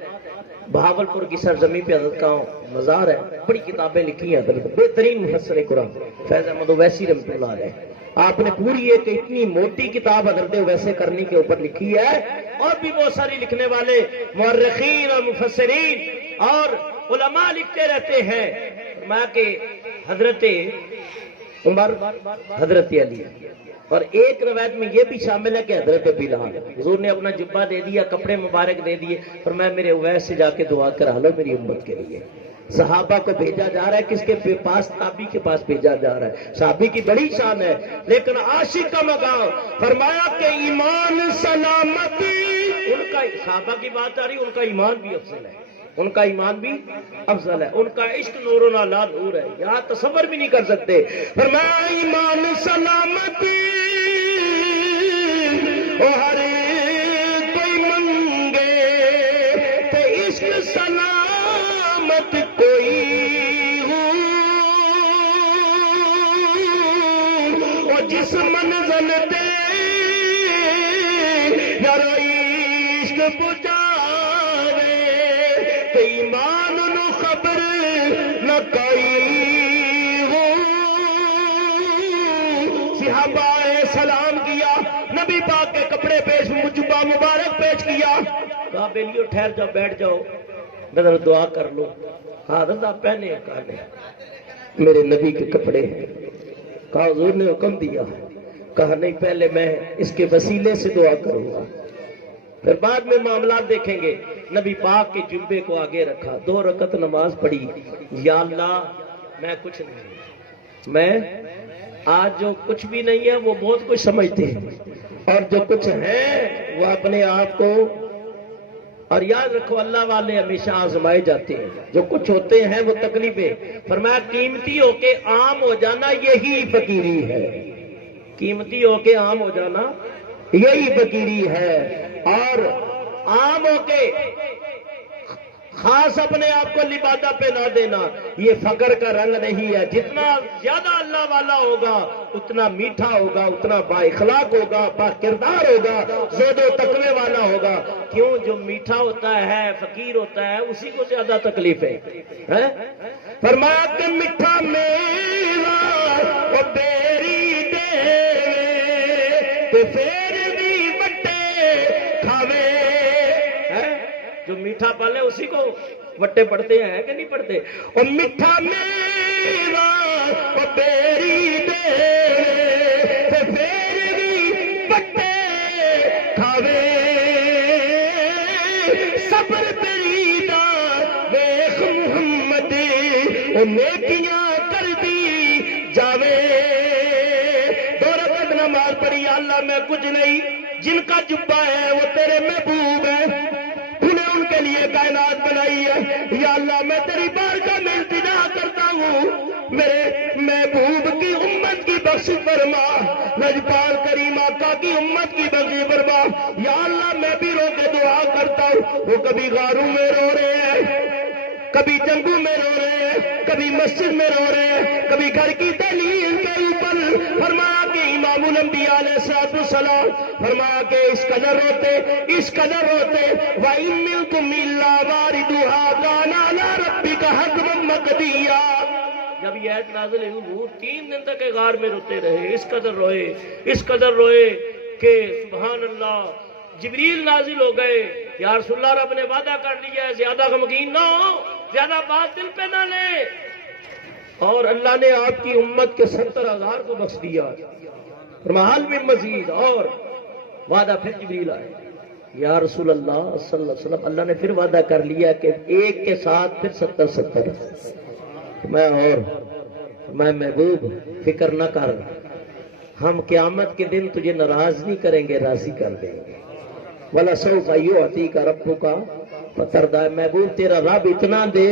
بہاولپور کی سرزمین پہ حضرت کا مزار ہے بڑی کتابیں لکھی ہیں حضرت بہترین مفسر قرآن فیض احمد اویسی رحمۃ اللہ علیہ آپ نے پوری ایک اتنی موٹی کتاب حضرت اویس کرنی کے اوپر لکھی ہے اور بھی بہت ساری لکھنے والے مورخین اور مفسرین اور علماء لکھتے رہتے ہیں میں کہ حضرت عمر حضرت علی اور ایک روایت میں یہ بھی شامل ہے کہ حضرت بلال حضور نے اپنا جبہ دے دیا کپڑے مبارک دے دیے اور میں میرے اویس سے جا کے دعا کرا لو میری امت کے لیے صحابہ کو بھیجا جا رہا ہے کس کے پاس تابی کے پاس بھیجا جا رہا ہے صحابی کی بڑی شان ہے لیکن عاشق کا مقام فرمایا کہ ایمان سلامتی ان کا صحابہ کی بات آ رہی ان کا ایمان بھی افضل ہے ان کا ایمان بھی افضل ہے ان کا عشق نور و نالا نور ہے یہاں تصور بھی نہیں کر سکتے فرمایا ایمان سلامتی او ہر کوئی منگے تے عشق سلامت کوئی ہو او جس منزل دے یارو عشق بجاوے ایمان نو خبر نہ کوئی ہو صحابہ سلام کیا نبی پاک کے کپڑے پیش جبہ مبارک پیش کیا کہا بیلیو ٹھہر جاؤ بیٹھ جاؤ نظر دعا کر لو کہا حضرت آپ پہنے کہا نہیں میرے نبی کے کپڑے ہیں کہا حضور نے حکم دیا کہا نہیں پہلے میں اس کے وسیلے سے دعا کروں گا پھر بعد میں معاملات دیکھیں گے نبی پاک کے جبے کو آگے رکھا 2 رکعت نماز پڑھی یا اللہ میں کچھ نہیں میں آج جو کچھ بھی نہیں ہے وہ بہت کچھ سمجھتے ہیں اور جو کچھ ہے وہ اپنے آپ کو اور یاد رکھو اللہ والے ہمیشہ آزمائے جاتے ہیں جو کچھ ہوتے ہیں وہ تکلیفیں فرمایا قیمتی ہو کے عام ہو جانا یہی فقیری ہے قیمتی ہو کے عام ہو جانا یہی فقیری ہے اور عام ہو کے خاص اپنے آپ کو لبادہ پہ نہ دینا، یہ فقر کا رنگ نہیں ہے۔ جتنا زیادہ اللہ والا ہوگا اتنا میٹھا ہوگا، اتنا با اخلاق ہوگا، با کردار ہوگا، زہد و تقوی والا ہوگا۔ کیوں؟ جو میٹھا ہوتا ہے، فقیر ہوتا ہے، اسی کو زیادہ تکلیف ہے۔ فرمایا کہ میٹھا میرا وہ بیری دے تو پھر بھی بٹے کھاوے۔ جو میٹھا پالے اسی کو وٹے پڑتے ہیں کہ نہیں پڑتے؟ اور میٹھا میرا وہ بیری دے تے پھر بھی وٹے کھاوے۔ صبر تیری دا ویخ محمد او نیکیاں کر دی جاوے۔ دو رکعت نماز پڑھی، اللہ میں کچھ نہیں، جن کا جبہ ہے وہ تیرے محبوب ہے، ان کے لیے کائنات بنائی ہے۔ یا اللہ میں تیری بارگاہ میں التجا کرتا ہوں، میرے محبوب کی امت کی بخش فرما، لجپال کریم آقا کی امت کی بخش فرما۔ یا اللہ میں بھی رو کے دعا کرتا ہوں، وہ کبھی غاروں میں رو رہے ہیں، کبھی جنگوں میں رو رہے ہیں، کبھی مسجد میں رو رہے ہیں، کبھی گھر کی دلیل کے اوپر۔ فرمایا کہ امام الانبیاء علیہ السلام فرمایا کہ اس قدر روتے، اس قدر روتے، وَإِن مِّنكُمْ إِلَّا وَارِدُهَا كَانَ عَلَىٰ رَبِّكَ حَتْمًا مَّقْضِيًّا۔ جب یہ آیت نازل ہوئی، حضور 3 دن تک غار میں روتے رہے، اس قدر روئے، اس قدر روئے کہ سبحان اللہ جبریل نازل ہو گئے، یا رسول اللہ رب نے وعدہ کر لیا ہے زیادہ غمگین نہ ہو، زیادہ بات دل پہ نہ لے۔ اور اللہ نے آپ کی امت کے 70,000 کو بخش دیا۔ حال میں مزید اور وعدہ پھر جبریل آئے، یا رسول اللہ صلی اللہ علیہ وسلم اللہ نے پھر وعدہ کر لیا کہ ایک کے ساتھ پھر 70 میں محبوب فکر نہ کر، ہم قیامت کے دن تجھے ناراض نہیں کریں گے، راضی کر دیں گے۔ وَلَسَوْفَ يُعْطِيكَ رَبُّكَ فَتَرْضَىٰ۔ محبوب تیرا رب اتنا دے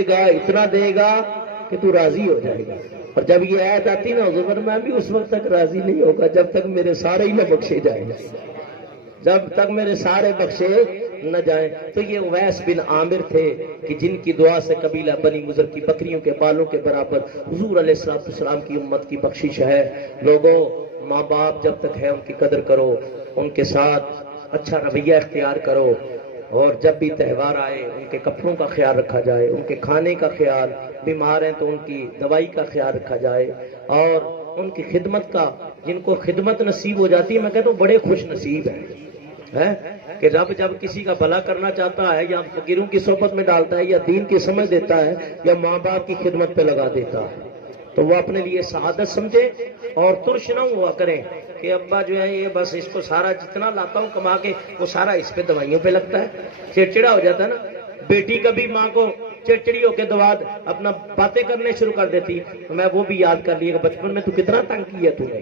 گا کہ تو راضی ہو جائے گا۔ اور جب یہ آیت آتی نا حضور میں بھی اس وقت تک راضی نہیں ہوگا جب تک میرے سارے ہی نہ بخشے جائیں، جب تک میرے سارے بخشے نہ جائیں۔ تو یہ اویس بن عامر تھے کہ جن کی دعا سے قبیلہ بنی مضر کی بکریوں کے بالوں کے برابر حضور علیہ السلام کی امت کی بخشش ہے۔ لوگوں، ماں باپ جب تک ہے ان کی قدر کرو، ان کے ساتھ اچھا رویہ اختیار کرو، اور جب بھی تہوار آئے ان کے کپڑوں کا خیال رکھا جائے، ان کے کھانے کا خیال، بیمار ہیں تو ان کی دوائی کا خیال رکھا جائے، اور ان کی خدمت کا، جن کو خدمت نصیب ہو جاتی ہے میں کہتا ہوں بڑے خوش نصیب ہیں کہ رب جب کسی کا بھلا کرنا چاہتا ہے یا فقیروں کی صحبت میں ڈالتا ہے یا دین کی سمجھ دیتا ہے یا ماں باپ کی خدمت پہ لگا دیتا ہے تو وہ اپنے لیے سعادت سمجھے اور ترش نہ ہوا کریں کہ ابا جو ہے یہ بس اس کو سارا جتنا لاتا ہوں کما کے وہ سارا اس پہ دوائیوں پہ لگتا ہے، چڑچڑا ہو جاتا ہے نا۔ بیٹی کبھی ماں کو چڑچڑی ہو کے دوا اپنا باتیں کرنے شروع کر دیتی، تو میں وہ بھی یاد کر لیا کہ بچپن میں تو کتنا تنگ کیا تو نے،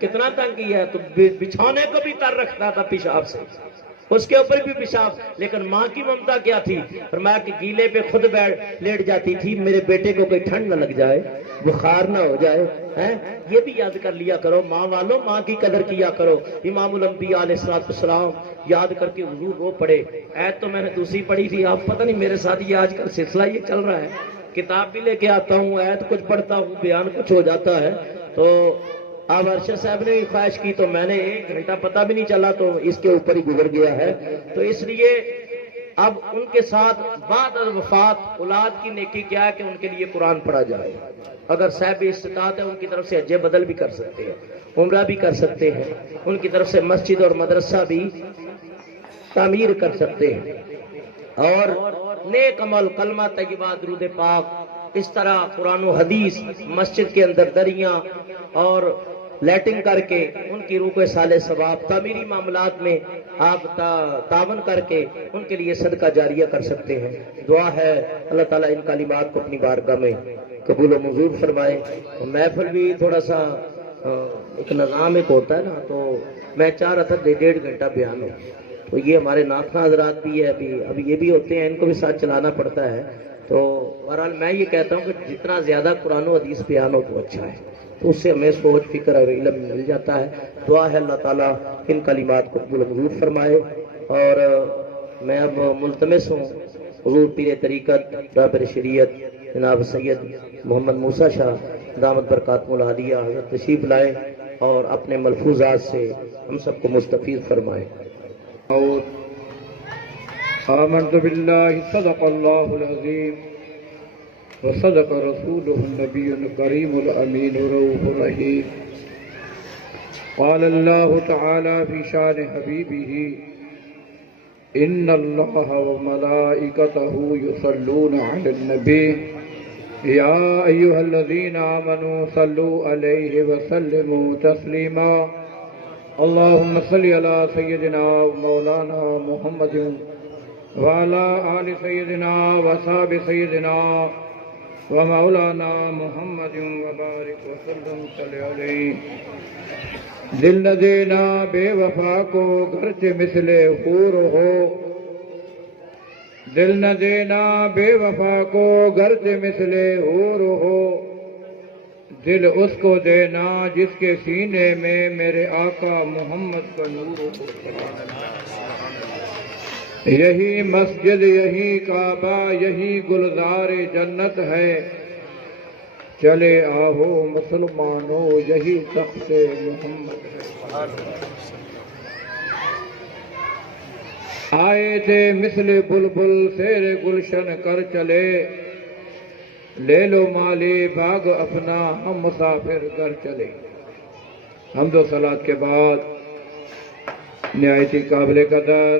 کتنا تنگ کیا، تو بچھونے کو بھی تر رکھتا تھا پیشاب سے، اس کے اوپر بھی پیشاب، لیکن ماں کی ممتا کیا تھی، فرمایا کہ گیلے پہ خود لیٹ جاتی تھی میرے بیٹے کو کوئی ٹھنڈ نہ لگ جائے، بخار نہ ہو جائے۔ یہ بھی یاد کر لیا کرو، ماں والوں ماں کی قدر کیا کرو۔ امام الانبیاء علیہ السلام یاد کر کے حضور رو پڑے۔ ایت تو میں نے دوسری پڑھی تھی، آپ پتہ نہیں میرے ساتھ یہ آج کل سلسلہ یہ چل رہا ہے، کتاب بھی لے کے آتا ہوں، ایت کچھ پڑھتا ہوں، بیان کچھ ہو جاتا ہے۔ تو اب ارشد صاحب نے بھی خواہش کی تو میں نے 1 گھنٹہ پتہ بھی نہیں چلا تو اس کے اوپر ہی گزر گیا ہے۔ تو اس لیے اب ان کے ساتھ بعد از وفات اولاد کی نیکی کیا ہے کہ ان کے لیے قرآن پڑھا جائے۔ اگر صاحب استطاعت ہے ان کی طرف سے حج بدل بھی کر سکتے ہیں، عمرہ بھی کر سکتے ہیں، ان کی طرف سے مسجد اور مدرسہ بھی تعمیر کر سکتے ہیں، اور نیک عمل، کلمہ طیبہ، درود پاک، اس طرح قرآن و حدیث، مسجد کے اندر دریاں اور لیٹنگ کر کے ان کی روح کو صالح ثواب، تعمیری معاملات میں آپ تعاون کر کے ان کے لیے صدقہ جاریہ کر سکتے ہیں۔ دعا ہے اللہ تعالیٰ ان کلمات کو اپنی بارگاہ میں قبول و منظور فرمائے۔ محفل بھی تھوڑا سا ایک نظام ایک ہوتا ہے نا، تو میں چاہ رہا تھا 1.5 گھنٹہ بیان ہو، تو یہ ہمارے ناخواں حضرات بھی ہے، ابھی یہ بھی ہوتے ہیں، ان کو بھی ساتھ چلانا پڑتا ہے۔ تو بہرحال میں یہ کہتا ہوں کہ جتنا زیادہ قرآن و حدیث بیان ہو تو اچھا ہے، تو اس سے ہمیں سوچ فکر اور علم مل جاتا ہے۔ دعا ہے اللہ تعالیٰ ان کلمات کو قبول و منظور فرمائے۔ اور میں اب ملتمس ہوں حضور پیر طریقت رہبر شریعت جناب سید محمد موسیٰ شاہ دامت برکاتہ العالیہ حضرت تشریف لائے اور اپنے ملفوظات سے ہم سب کو مستفید فرمائے۔ آمنت باللہ صدق اللہ العظیم وصدق رسولہ النبی الکریم الامین رؤوف الرحیم۔ قال اللہ تعالی فی شان حبیبہ ان اللہ وملائکتہ یصلون علی النبی یا ایہا الذین آمنوا صلوا علیہ وسلموا تسلیما۔ اللہم صلی علی سیدنا مولانا محمد وعلى آل سيدنا وصحاب سيدنا ومولانا محمد وبارك وسلم صلی علیہ۔ دل نہ دینا بے وفا کو گرچہ مثل حور ہو، دل نہ دینا بے وفا کو گرچہ مثل حور ہو، دل اس کو دینا جس کے سینے میں میرے آقا محمد کا نور ہو۔ یہی مسجد یہی کعبہ یہی گلزار جنت ہے، چلے آہو مسلمانوں یہی تخت محمد ہے۔ آئے تھے مثل بلبل سیر گلشن کر چلے، لے لو مالی باغ اپنا ہم مسافر کر چلے۔ حمد و صلوات کے بعد نہایت ہی قابل قدر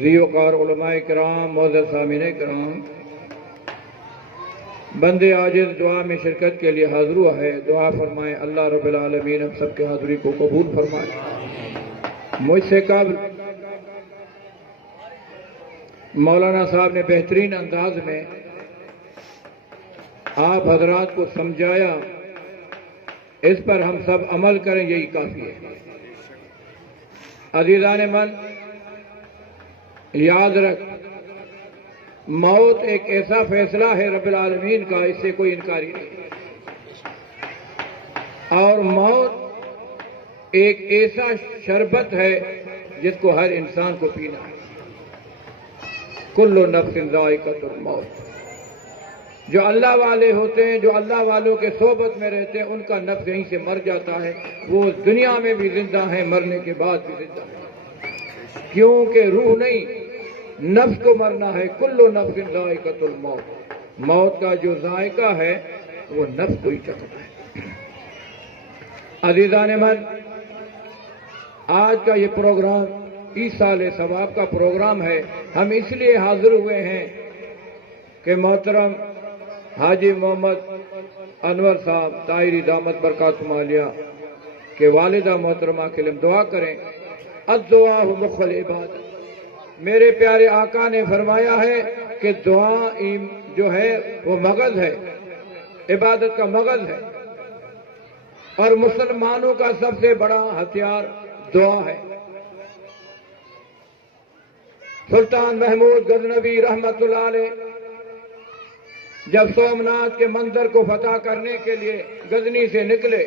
ذی وقار علماء کرام، معزز سامعین کرام، بندے عاجز دعا میں شرکت کے لیے حاضر ہوا ہے۔ دعا فرمائیں اللہ رب العالمین ہم سب کے حاضری کو قبول فرمائے۔ مجھ سے قبل مولانا صاحب نے بہترین انداز میں آپ حضرات کو سمجھایا، اس پر ہم سب عمل کریں یہی کافی ہے۔ عزیزان من، یاد رکھ، موت ایک ایسا فیصلہ ہے رب العالمین کا، اس سے کوئی انکاری نہیں، اور موت ایک ایسا شربت ہے جس کو ہر انسان کو پینا ہے۔ کل نفس ذائقۃ الموت۔ جو اللہ والے ہوتے ہیں، جو اللہ والوں کے صحبت میں رہتے ہیں، ان کا نفس یہیں سے مر جاتا ہے، وہ دنیا میں بھی زندہ ہیں، مرنے کے بعد بھی زندہ ہیں، کیونکہ روح نہیں، نفس کو مرنا ہے۔ کل نفس ذائقۃ الموت، موت کا جو ذائقہ ہے وہ نفس کو ہی چکھنا ہے۔ عزیزان من، آج کا یہ پروگرام ایصال ثواب کا پروگرام ہے۔ ہم اس لیے حاضر ہوئے ہیں کہ محترم حاجی محمد انور صاحب طاہری دامت برکاتہ عالیہ کے والدہ محترمہ کے لیے دعا کریں۔ الدعاء مخ العبادت۔ میرے پیارے آقا نے فرمایا ہے کہ دعا جو ہے وہ مغز ہے، عبادت کا مغز ہے، اور مسلمانوں کا سب سے بڑا ہتھیار دعا ہے۔ سلطان محمود غزنوی رحمت اللہ علیہ جب سومناتھ کے مندر کو فتح کرنے کے لیے غزنی سے نکلے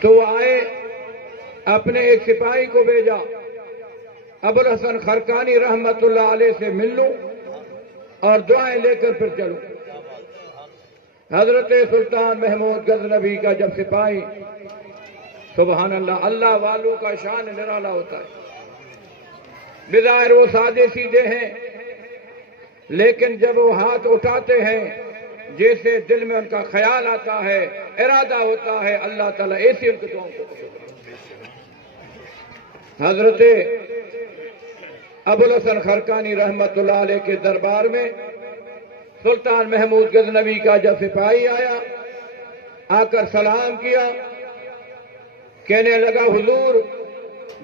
تو وہ آئے، اپنے ایک سپاہی کو بھیجا، ابو الحسن خرقانی رحمت اللہ علیہ سے مل لوں اور دعائیں لے کر پھر چلوں۔ حضرت سلطان محمود غزنوی کا جب سپاہی، سبحان اللہ، اللہ والوں کا شان نرالا ہوتا ہے۔ بظاہر وہ سادے سیدھے ہیں، لیکن جب وہ ہاتھ اٹھاتے ہیں، جیسے دل میں ان کا خیال آتا ہے، ارادہ ہوتا ہے، اللہ تعالیٰ ایسی ان کے دعاؤں کو قبول کرتا ہے۔ حضرت ابو الحسن خرقانی رحمت اللہ علیہ کے دربار میں سلطان محمود غزنوی کا جب سپاہی آیا، آ کر سلام کیا، کہنے لگا حضور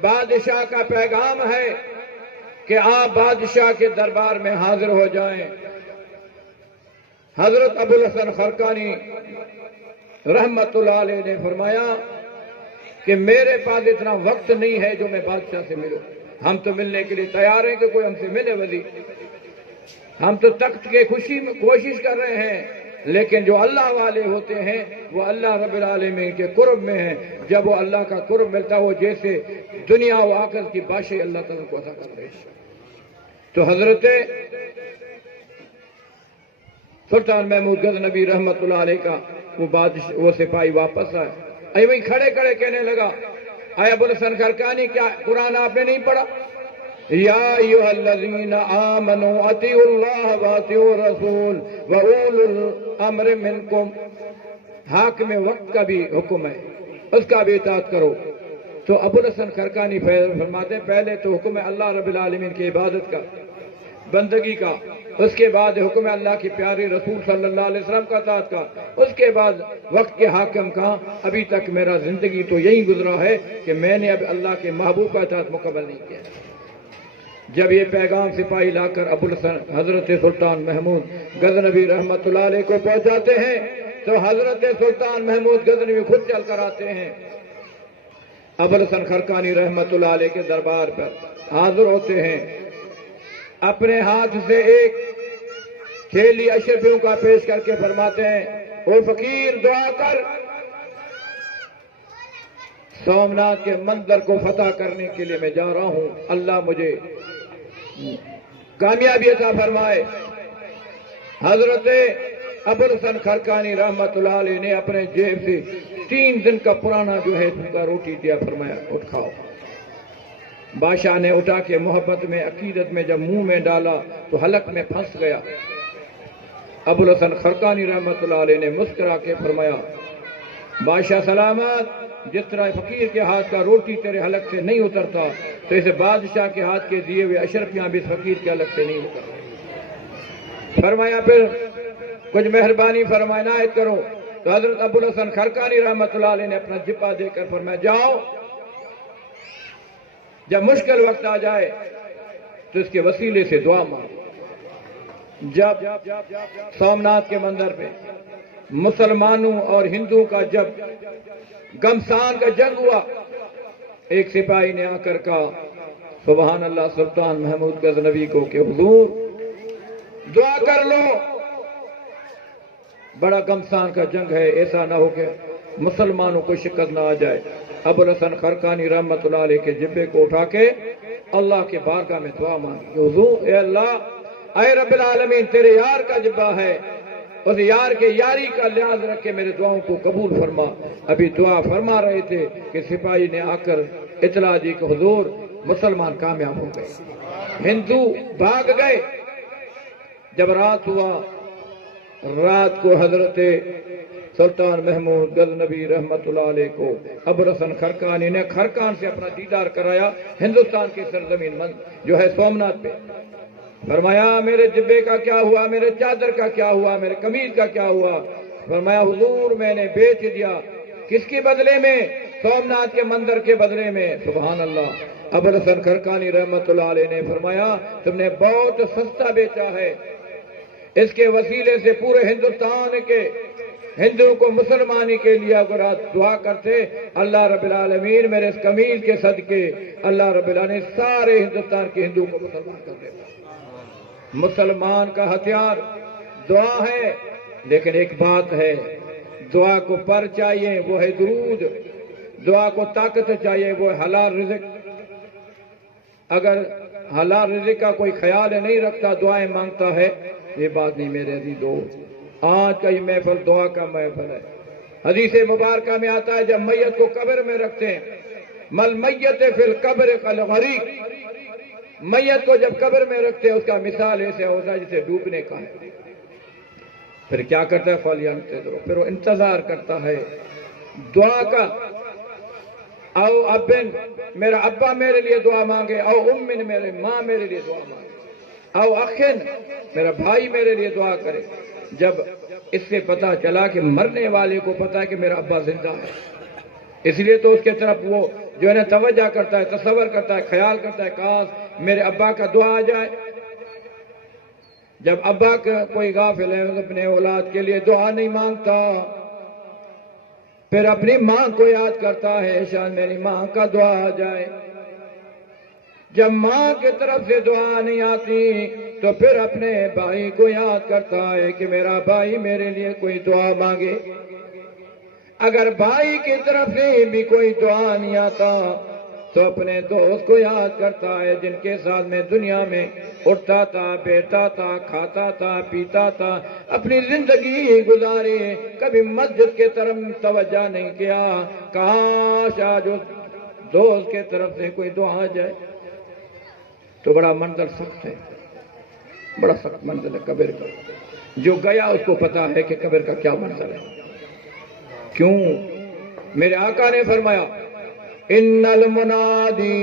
بادشاہ کا پیغام ہے کہ آپ بادشاہ کے دربار میں حاضر ہو جائیں۔ حضرت ابو الحسن خرقانی رحمت اللہ علیہ نے فرمایا کہ میرے پاس اتنا وقت نہیں ہے جو میں بادشاہ سے ملوں، ہم تو ملنے کے لیے تیار ہیں کہ کوئی ہم سے ملے ولی، ہم تو تخت کے خوشی میں کوشش کر رہے ہیں، لیکن جو اللہ والے ہوتے ہیں وہ اللہ رب العالمین کے قرب میں ہیں۔ جب وہ اللہ کا قرب ملتا ہے، وہ جیسے دنیا و آخرت کی بادشاہی اللہ تعالیٰ کو عطا کر رہے ہیں۔ تو حضرت سلطان محمود غزنوی رحمت اللہ علیہ کا وہ سپاہی واپس آئے، وہی کھڑے کھڑے کہنے لگا، اے ابو الحسن خرقانی، کیا قرآن آپ نے نہیں پڑھا؟ یا ایھا الذین آمنوا اطیعوا اللہ واطیعوا الرسول واولی الامر منکم، حاکم وقت کا بھی حکم ہے، اس کا بھی اطاعت کرو۔ تو ابو الحسن خرقانی فرماتے ہیں پہلے تو حکم ہے اللہ رب العالمین کی عبادت کا، بندگی کا، اس کے بعد حکم اللہ کی پیاری رسول صلی اللہ علیہ وسلم کا اطاعت کا، اس کے بعد وقت کے حاکم کا۔ ابھی تک میرا زندگی تو یہی گزرا ہے کہ میں نے اب اللہ کے محبوب کا اطاعت مکمل نہیں کیا۔ جب یہ پیغام سپاہی لا کر ابو الحسن حضرت سلطان محمود غزنوی رحمت اللہ علیہ کو پہنچاتے ہیں تو حضرت سلطان محمود غزنوی خود چل کر آتے ہیں، ابو الحسن خرقانی رحمت اللہ علیہ کے دربار پر حاضر ہوتے ہیں، اپنے ہاتھ سے ایک تھیلی اشرفیوں کا پیش کر کے فرماتے ہیں، او فقیر دعا کر، سومناتھ کے منظر کو فتح کرنے کے لیے میں جا رہا ہوں، اللہ مجھے کامیابی عطا فرمائے۔ حضرت ابو الحسن خرقانی رحمت اللہ علیہ نے اپنے جیب سے 3 دن کا پرانا جو ہے بھوکا روٹی دیا، فرمایا اٹھ کھاؤ۔ بادشاہ نے اٹھا کے محبت میں عقیدت میں جب منہ میں ڈالا تو حلق میں پھنس گیا۔ ابو الحسن خرقانی رحمت اللہ علیہ نے مسکرا کے فرمایا، بادشاہ سلامت، جس طرح فقیر کے ہاتھ کا روٹی تیرے حلق سے نہیں اترتا تو اسے بادشاہ کے ہاتھ کے دیے ہوئے اشرفیاں بھی فقیر کے حلق سے نہیں اترتی۔ فرمایا پھر کچھ مہربانی فرمایا عنایت کرو۔ تو حضرت ابو الحسن خرقانی رحمت اللہ علیہ نے اپنا جبہ دے کر فرمایا، جاؤ، جب مشکل وقت آ جائے تو اس کے وسیلے سے دعا مانگو۔ جب سومناتھ کے منظر پہ مسلمانوں اور ہندوؤں کا جب گمسان کا جنگ ہوا، ایک سپاہی نے آ کر کہا سبحان اللہ سلطان محمود غزنوی کو کہ حضور دعا کر لو، بڑا گمسان کا جنگ ہے، ایسا نہ ہو کہ مسلمانوں کو شکست نہ آ جائے۔ ابو الحسن خرقانی رحمت اللہ علیہ کے جبے کو اٹھا کے اللہ کے بارگاہ میں دعا مانگی، حضور اے اللہ، اے رب العالمین، تیرے یار کا جبہ ہے، اس یار کے یاری کا لحاظ رکھ کے میرے دعاؤں کو قبول فرما۔ ابھی دعا فرما رہے تھے کہ سپاہی نے آ کر اطلاع دی کہ حضور مسلمان کامیاب ہو گئے، ہندو بھاگ گئے۔ جب رات ہوا، رات کو حضرت سلطان محمود غزنوی رحمت اللہ علیہ کو ابو الحسن خرقانی نے خرقان سے اپنا دیدار کرایا، ہندوستان کی سرزمین جو ہے سومناتھ پہ۔ فرمایا میرے جبے کا کیا ہوا، میرے چادر کا کیا ہوا، میرے قمیض کا کیا ہوا؟ فرمایا حضور میں نے بیچ دیا۔ کس کے بدلے میں؟ سومناتھ کے مندر کے بدلے میں۔ سبحان اللہ۔ ابو الحسن خرقانی رحمت اللہ علیہ نے فرمایا تم نے بہت سستا بیچا ہے، اس کے وسیلے سے پورے ہندوستان کے ہندوؤں کو مسلمانی کے لیے اگر آپ دعا کرتے، اللہ رب العالمین میرے اس قمیض کے صدقے اللہ رب العالمین سارے ہندوستان کے ہندوؤں کو مسلمان کر دیتا۔ مسلمان کا ہتھیار دعا ہے، لیکن ایک بات ہے، دعا کو پر چاہیے وہ ہے درود، دعا کو طاقت چاہیے وہ ہے حلال رزق۔ اگر حلال رزق کا کوئی خیال نہیں رکھتا، دعائیں مانگتا ہے، یہ بات نہیں میرے عزیز دوست۔ آج کا یہ محفل دعا کا محفل ہے۔ حدیث مبارکہ میں آتا ہے جب میت کو قبر میں رکھتے ہیں، مل میت فی القبر کالغریق، میت کو جب قبر میں رکھتے ہیں اس کا مثال ایسے ہوتا ہے جسے ڈوبنے کا ہے۔ پھر کیا کرتا ہے؟ فَلْيَنْتَظِرْ، پھر وہ انتظار کرتا ہے دعا کا۔ او ابن، میرا ابا میرے لیے دعا مانگے، او امن، میرے ماں میرے لیے دعا مانگے، او اخن، میرا بھائی میرے لیے دعا کرے۔ جب اس سے پتا چلا کہ مرنے والے کو پتا ہے کہ میرا ابا زندہ ہے، اس لیے تو اس کے طرف وہ جو ہے نا توجہ کرتا ہے، تصور کرتا ہے، خیال کرتا ہے کاش میرے ابا کا دعا آ جائے۔ جب ابا کا کوئی غافل ہے اپنے اولاد کے لیے دعا نہیں مانگتا، پھر اپنی ماں کو یاد کرتا ہے شاید میری ماں کا دعا آ جائے۔ جب ماں کی طرف سے دعا نہیں آتی تو پھر اپنے بھائی کو یاد کرتا ہے کہ میرا بھائی میرے لیے کوئی دعا مانگے۔ اگر بھائی کی طرف سے بھی کوئی دعا نہیں آتا تو اپنے دوست کو یاد کرتا ہے جن کے ساتھ میں دنیا میں اٹھتا تھا، بیٹھتا تھا، کھاتا تھا، پیتا تھا، اپنی زندگی گزاری، کبھی مسجد کے طرف توجہ نہیں کیا۔ کاش آج اس دوست کے طرف سے کوئی دعا آ جائے تو بڑا منظر سخت ہے، بڑا سخت منظر ہے قبر کا۔ جو گیا اس کو پتا ہے کہ قبر کا کیا منظر ہے۔ کیوں؟ میرے آقا نے فرمایا ان المنادی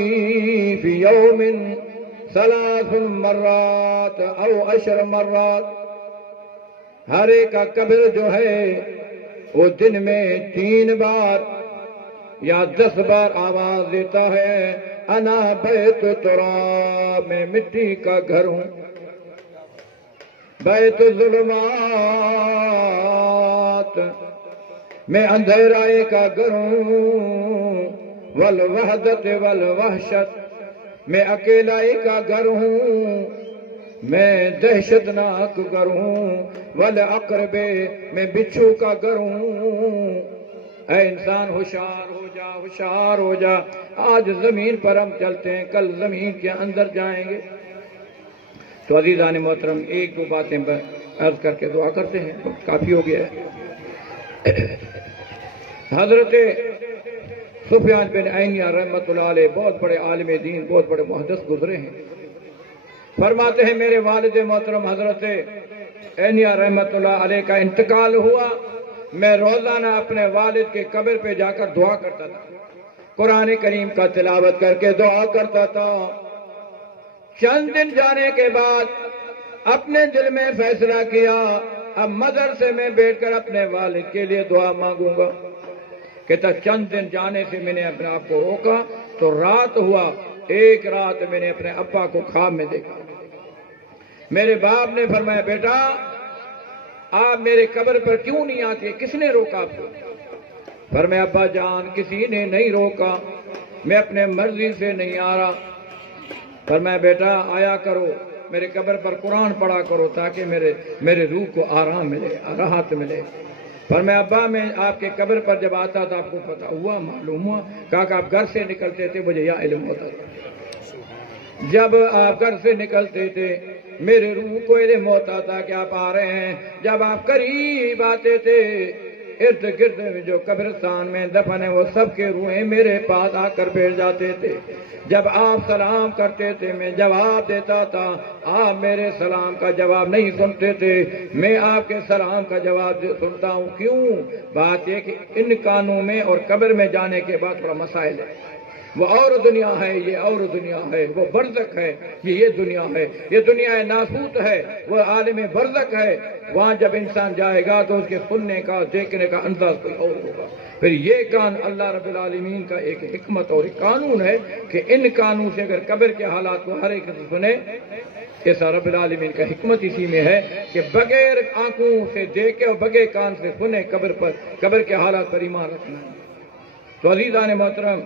فی یوم 3 مرات او 10 مرات، ہر ایک کا قبر جو ہے وہ دن میں 3 بار یا 10 بار آواز دیتا ہے، انا بیت تراب، میں مٹی کا گھر ہوں، بیت ظلمات، میں اندھیرائے کا گھر ہوں، والوحدت والوحشت، میں اکیلائی کا گھر ہوں، میں دہشت ناک گھر ہوں، والاقرب، میں بچھو کا گھر ہوں۔ اے انسان ہوشیار ہو جا، ہوشیار ہو جا، آج زمین پر ہم چلتے ہیں، کل زمین کے اندر جائیں گے۔ تو عزیزان محترم، 1-2 باتیں عرض کر کے دعا کرتے ہیں، کافی ہو گیا ہے۔ حضرت سفیان بن عینیہ رحمۃ اللہ علیہ بہت بڑے عالم دین، بہت بڑے محدث گزرے ہیں۔ فرماتے ہیں میرے والد محترم حضرت عینیہ رحمۃ اللہ علیہ کا انتقال ہوا، میں روزانہ اپنے والد کے قبر پہ جا کر دعا کرتا تھا، قرآن کریم کا تلاوت کر کے دعا کرتا تھا۔ چند دن جانے کے بعد اپنے دل میں فیصلہ کیا اب مدرسے میں بیٹھ کر اپنے والد کے لیے دعا مانگوں گا۔ کہتا چند دن جانے سے میں نے اپنے آپ کو روکا تو رات ہوا، ایک رات میں نے اپنے ابا کو خواب میں دیکھا۔ میرے باپ نے فرمایا بیٹا آپ میرے قبر پر کیوں نہیں آتے، کس نے روکا آپ کو؟ فرمایا ابا جان کسی نے نہیں روکا، میں اپنے مرضی سے نہیں آ رہا۔ فرمایا بیٹا آیا کرو، میرے قبر پر قرآن پڑھا کرو تاکہ میرے روح کو آرام ملے، راحت ملے۔ فرمایا ابا میں آپ کے قبر پر جب آتا تھا آپ کو پتا ہوا، معلوم ہوا، کہا کہ آپ گھر سے نکلتے تھے مجھے یہ علم ہوتا تھا، جب آپ گھر سے نکلتے تھے میرے روح کو علم ہوتا تھا کہ آپ آ رہے ہیں، جب آپ قریب آتے تھے ارد گرد میں جو قبرستان میں دفن ہے وہ سب کے روحیں میرے پاس آ کر بیٹھ جاتے تھے، جب آپ سلام کرتے تھے میں جواب دیتا تھا، آپ میرے سلام کا جواب نہیں سنتے تھے، میں آپ کے سلام کا جواب سنتا ہوں۔ کیوں؟ بات یہ کہ ان کانوں میں اور قبر میں جانے کے بعد بڑا مسائل ہے، وہ اور دنیا ہے، یہ اور دنیا ہے، وہ برزخ ہے، یہ دنیا ہے، یہ دنیا ناسوت ہے، وہ عالم برزخ ہے۔ وہاں جب انسان جائے گا تو اس کے سننے کا دیکھنے کا انداز کوئی اور ہوگا۔ پھر یہ کان اللہ رب العالمین کا ایک حکمت اور ایک قانون ہے کہ ان کانوں سے اگر قبر کے حالات کو ہر ایک سنے، ایسا رب العالمین کا حکمت اسی میں ہے کہ بغیر آنکھوں سے دیکھے اور بغیر کان سے سنے قبر کے حالات پر ایمان رکھنا ہے۔ تو عزیزان محترم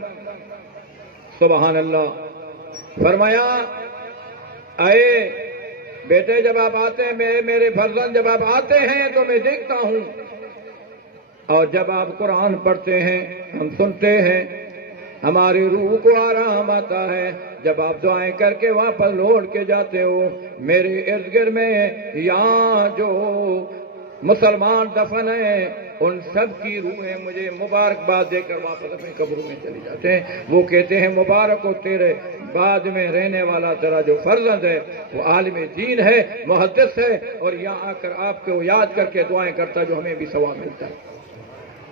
سبحان اللہ، فرمایا اے بیٹے جب آپ آتے ہیں، میرے فرزند جب آپ آتے ہیں تو میں دیکھتا ہوں، اور جب آپ قرآن پڑھتے ہیں ہم سنتے ہیں، ہماری روح کو آرام آتا ہے، جب آپ دعائیں کر کے واپس لوٹ کے جاتے ہو، میرے ارد گرد میں یہاں جو مسلمان دفن ہیں ان سب کی روحیں مجھے مبارکباد دے کر واپس اپنے قبروں میں چلی جاتے ہیں۔ وہ کہتے ہیں مبارک ہو تیرے بعد میں رہنے والا تیرا جو فرزند ہے وہ عالم دین ہے، محدث ہے، اور یہاں آ کر آپ کو یاد کر کے دعائیں کرتا جو ہمیں بھی ثواب ملتا ہے۔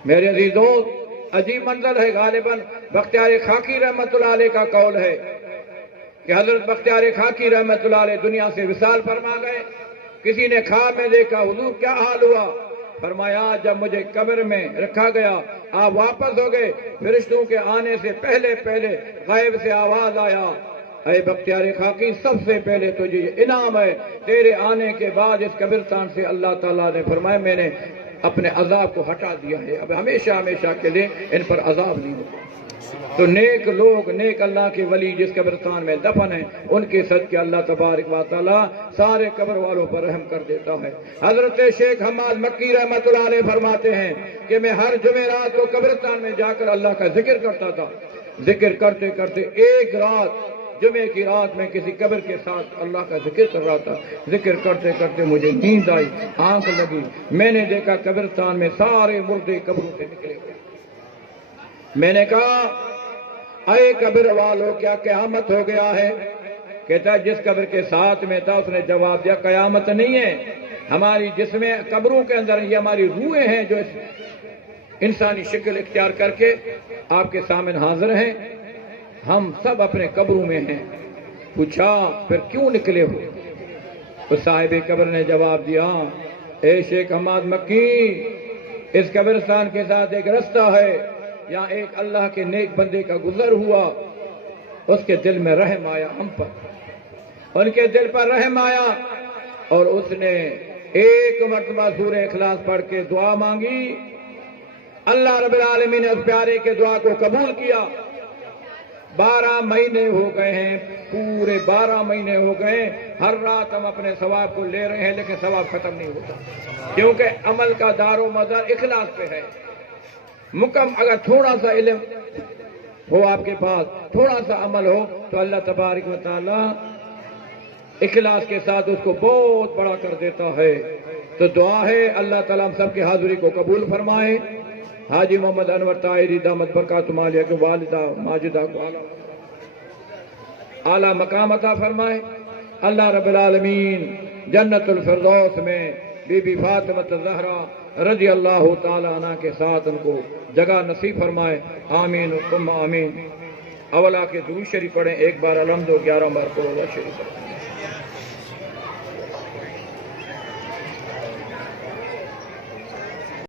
میرے عزیزوں عجیب منظر ہے، غالباً بختیار خاکی رحمت اللہ علیہ کا قول ہے کہ حضرت بختیار خاکی رحمت اللہ علیہ دنیا سے وصال فرما گئے۔ کسی نے خواب میں دیکھا حضور کیا حال ہوا؟ فرمایا جب مجھے قبر میں رکھا گیا آپ واپس ہو گئے، فرشتوں کے آنے سے پہلے غیب سے آواز آیا، اے بختیار خاکی سب سے پہلے تجھے یہ انعام ہے، تیرے آنے کے بعد اس قبرستان سے اللہ تعالیٰ نے فرمایا میں نے اپنے عذاب کو ہٹا دیا ہے، اب ہمیشہ ہمیشہ کے لیے ان پر عذاب نہیں ہوگا۔ تو نیک لوگ، نیک اللہ کے ولی جس قبرستان میں دفن ہیں ان کے صدقے اللہ تبارک و تعالی سارے قبر والوں پر رحم کر دیتا ہے۔ حضرت شیخ حماد مکی رحمت اللہ علیہ فرماتے ہیں کہ میں ہر جمعرات کو قبرستان میں جا کر اللہ کا ذکر کرتا تھا، ذکر کرتے کرتے ایک رات جمعے کی رات میں کسی قبر کے ساتھ اللہ کا ذکر کر رہا تھا. ذکر کرتے کرتے مجھے نیند آئی, آنکھ لگی, میں نے دیکھا قبرستان میں سارے مردے قبروں سے نکلے ہوئے. میں نے کہا اے قبر والو کیا قیامت ہو گیا ہے؟ کہتا ہے جس قبر کے ساتھ میں تھا اس نے جواب دیا قیامت نہیں ہے, ہماری جسمیں قبروں کے اندر یہ ہماری روحیں ہیں جو انسانی شکل اختیار کر کے آپ کے سامنے حاضر ہیں, ہم سب اپنے قبروں میں ہیں. پوچھا پھر کیوں نکلے ہو؟ تو صاحب قبر نے جواب دیا اے شیخ حماد مکی, اس قبرستان کے ساتھ ایک رستہ ہے, یہاں ایک اللہ کے نیک بندے کا گزر ہوا, اس کے دل میں رحم آیا ہم پر, ان کے دل پر رحم آیا اور اس نے ایک مرتبہ سورہ اخلاص پڑھ کے دعا مانگی. اللہ رب العالمین نے اس پیارے کے دعا کو قبول کیا. 12 مہینے ہو گئے ہیں, پورے 12 مہینے ہو گئے, ہر رات ہم اپنے ثواب کو لے رہے ہیں لیکن ثواب ختم نہیں ہوتا, کیونکہ عمل کا دار و مدار اخلاص پہ ہے. اگر تھوڑا سا علم ہو آپ کے پاس, تھوڑا سا عمل ہو, تو اللہ تبارک و تعالی اخلاص کے ساتھ اس کو بہت بڑا کر دیتا ہے. تو دعا ہے اللہ تعالیٰ ہم سب کی حاضری کو قبول فرمائے. حاجی محمد انور طاہری دامت برکاتہم عالیہ کے والدہ ماجدہ کو اعلیٰ مقام عطا فرمائے. اللہ رب العالمین جنت الفردوس میں بی بی فاطمہ الزہرا رضی اللہ تعالی عنہ کے ساتھ ان کو جگہ نصیب فرمائے. آمین ثم آمین. اولا کے درود شریف پڑھیں ایک بار الحمد و 11 بار قل اللہ شریف پڑھیں.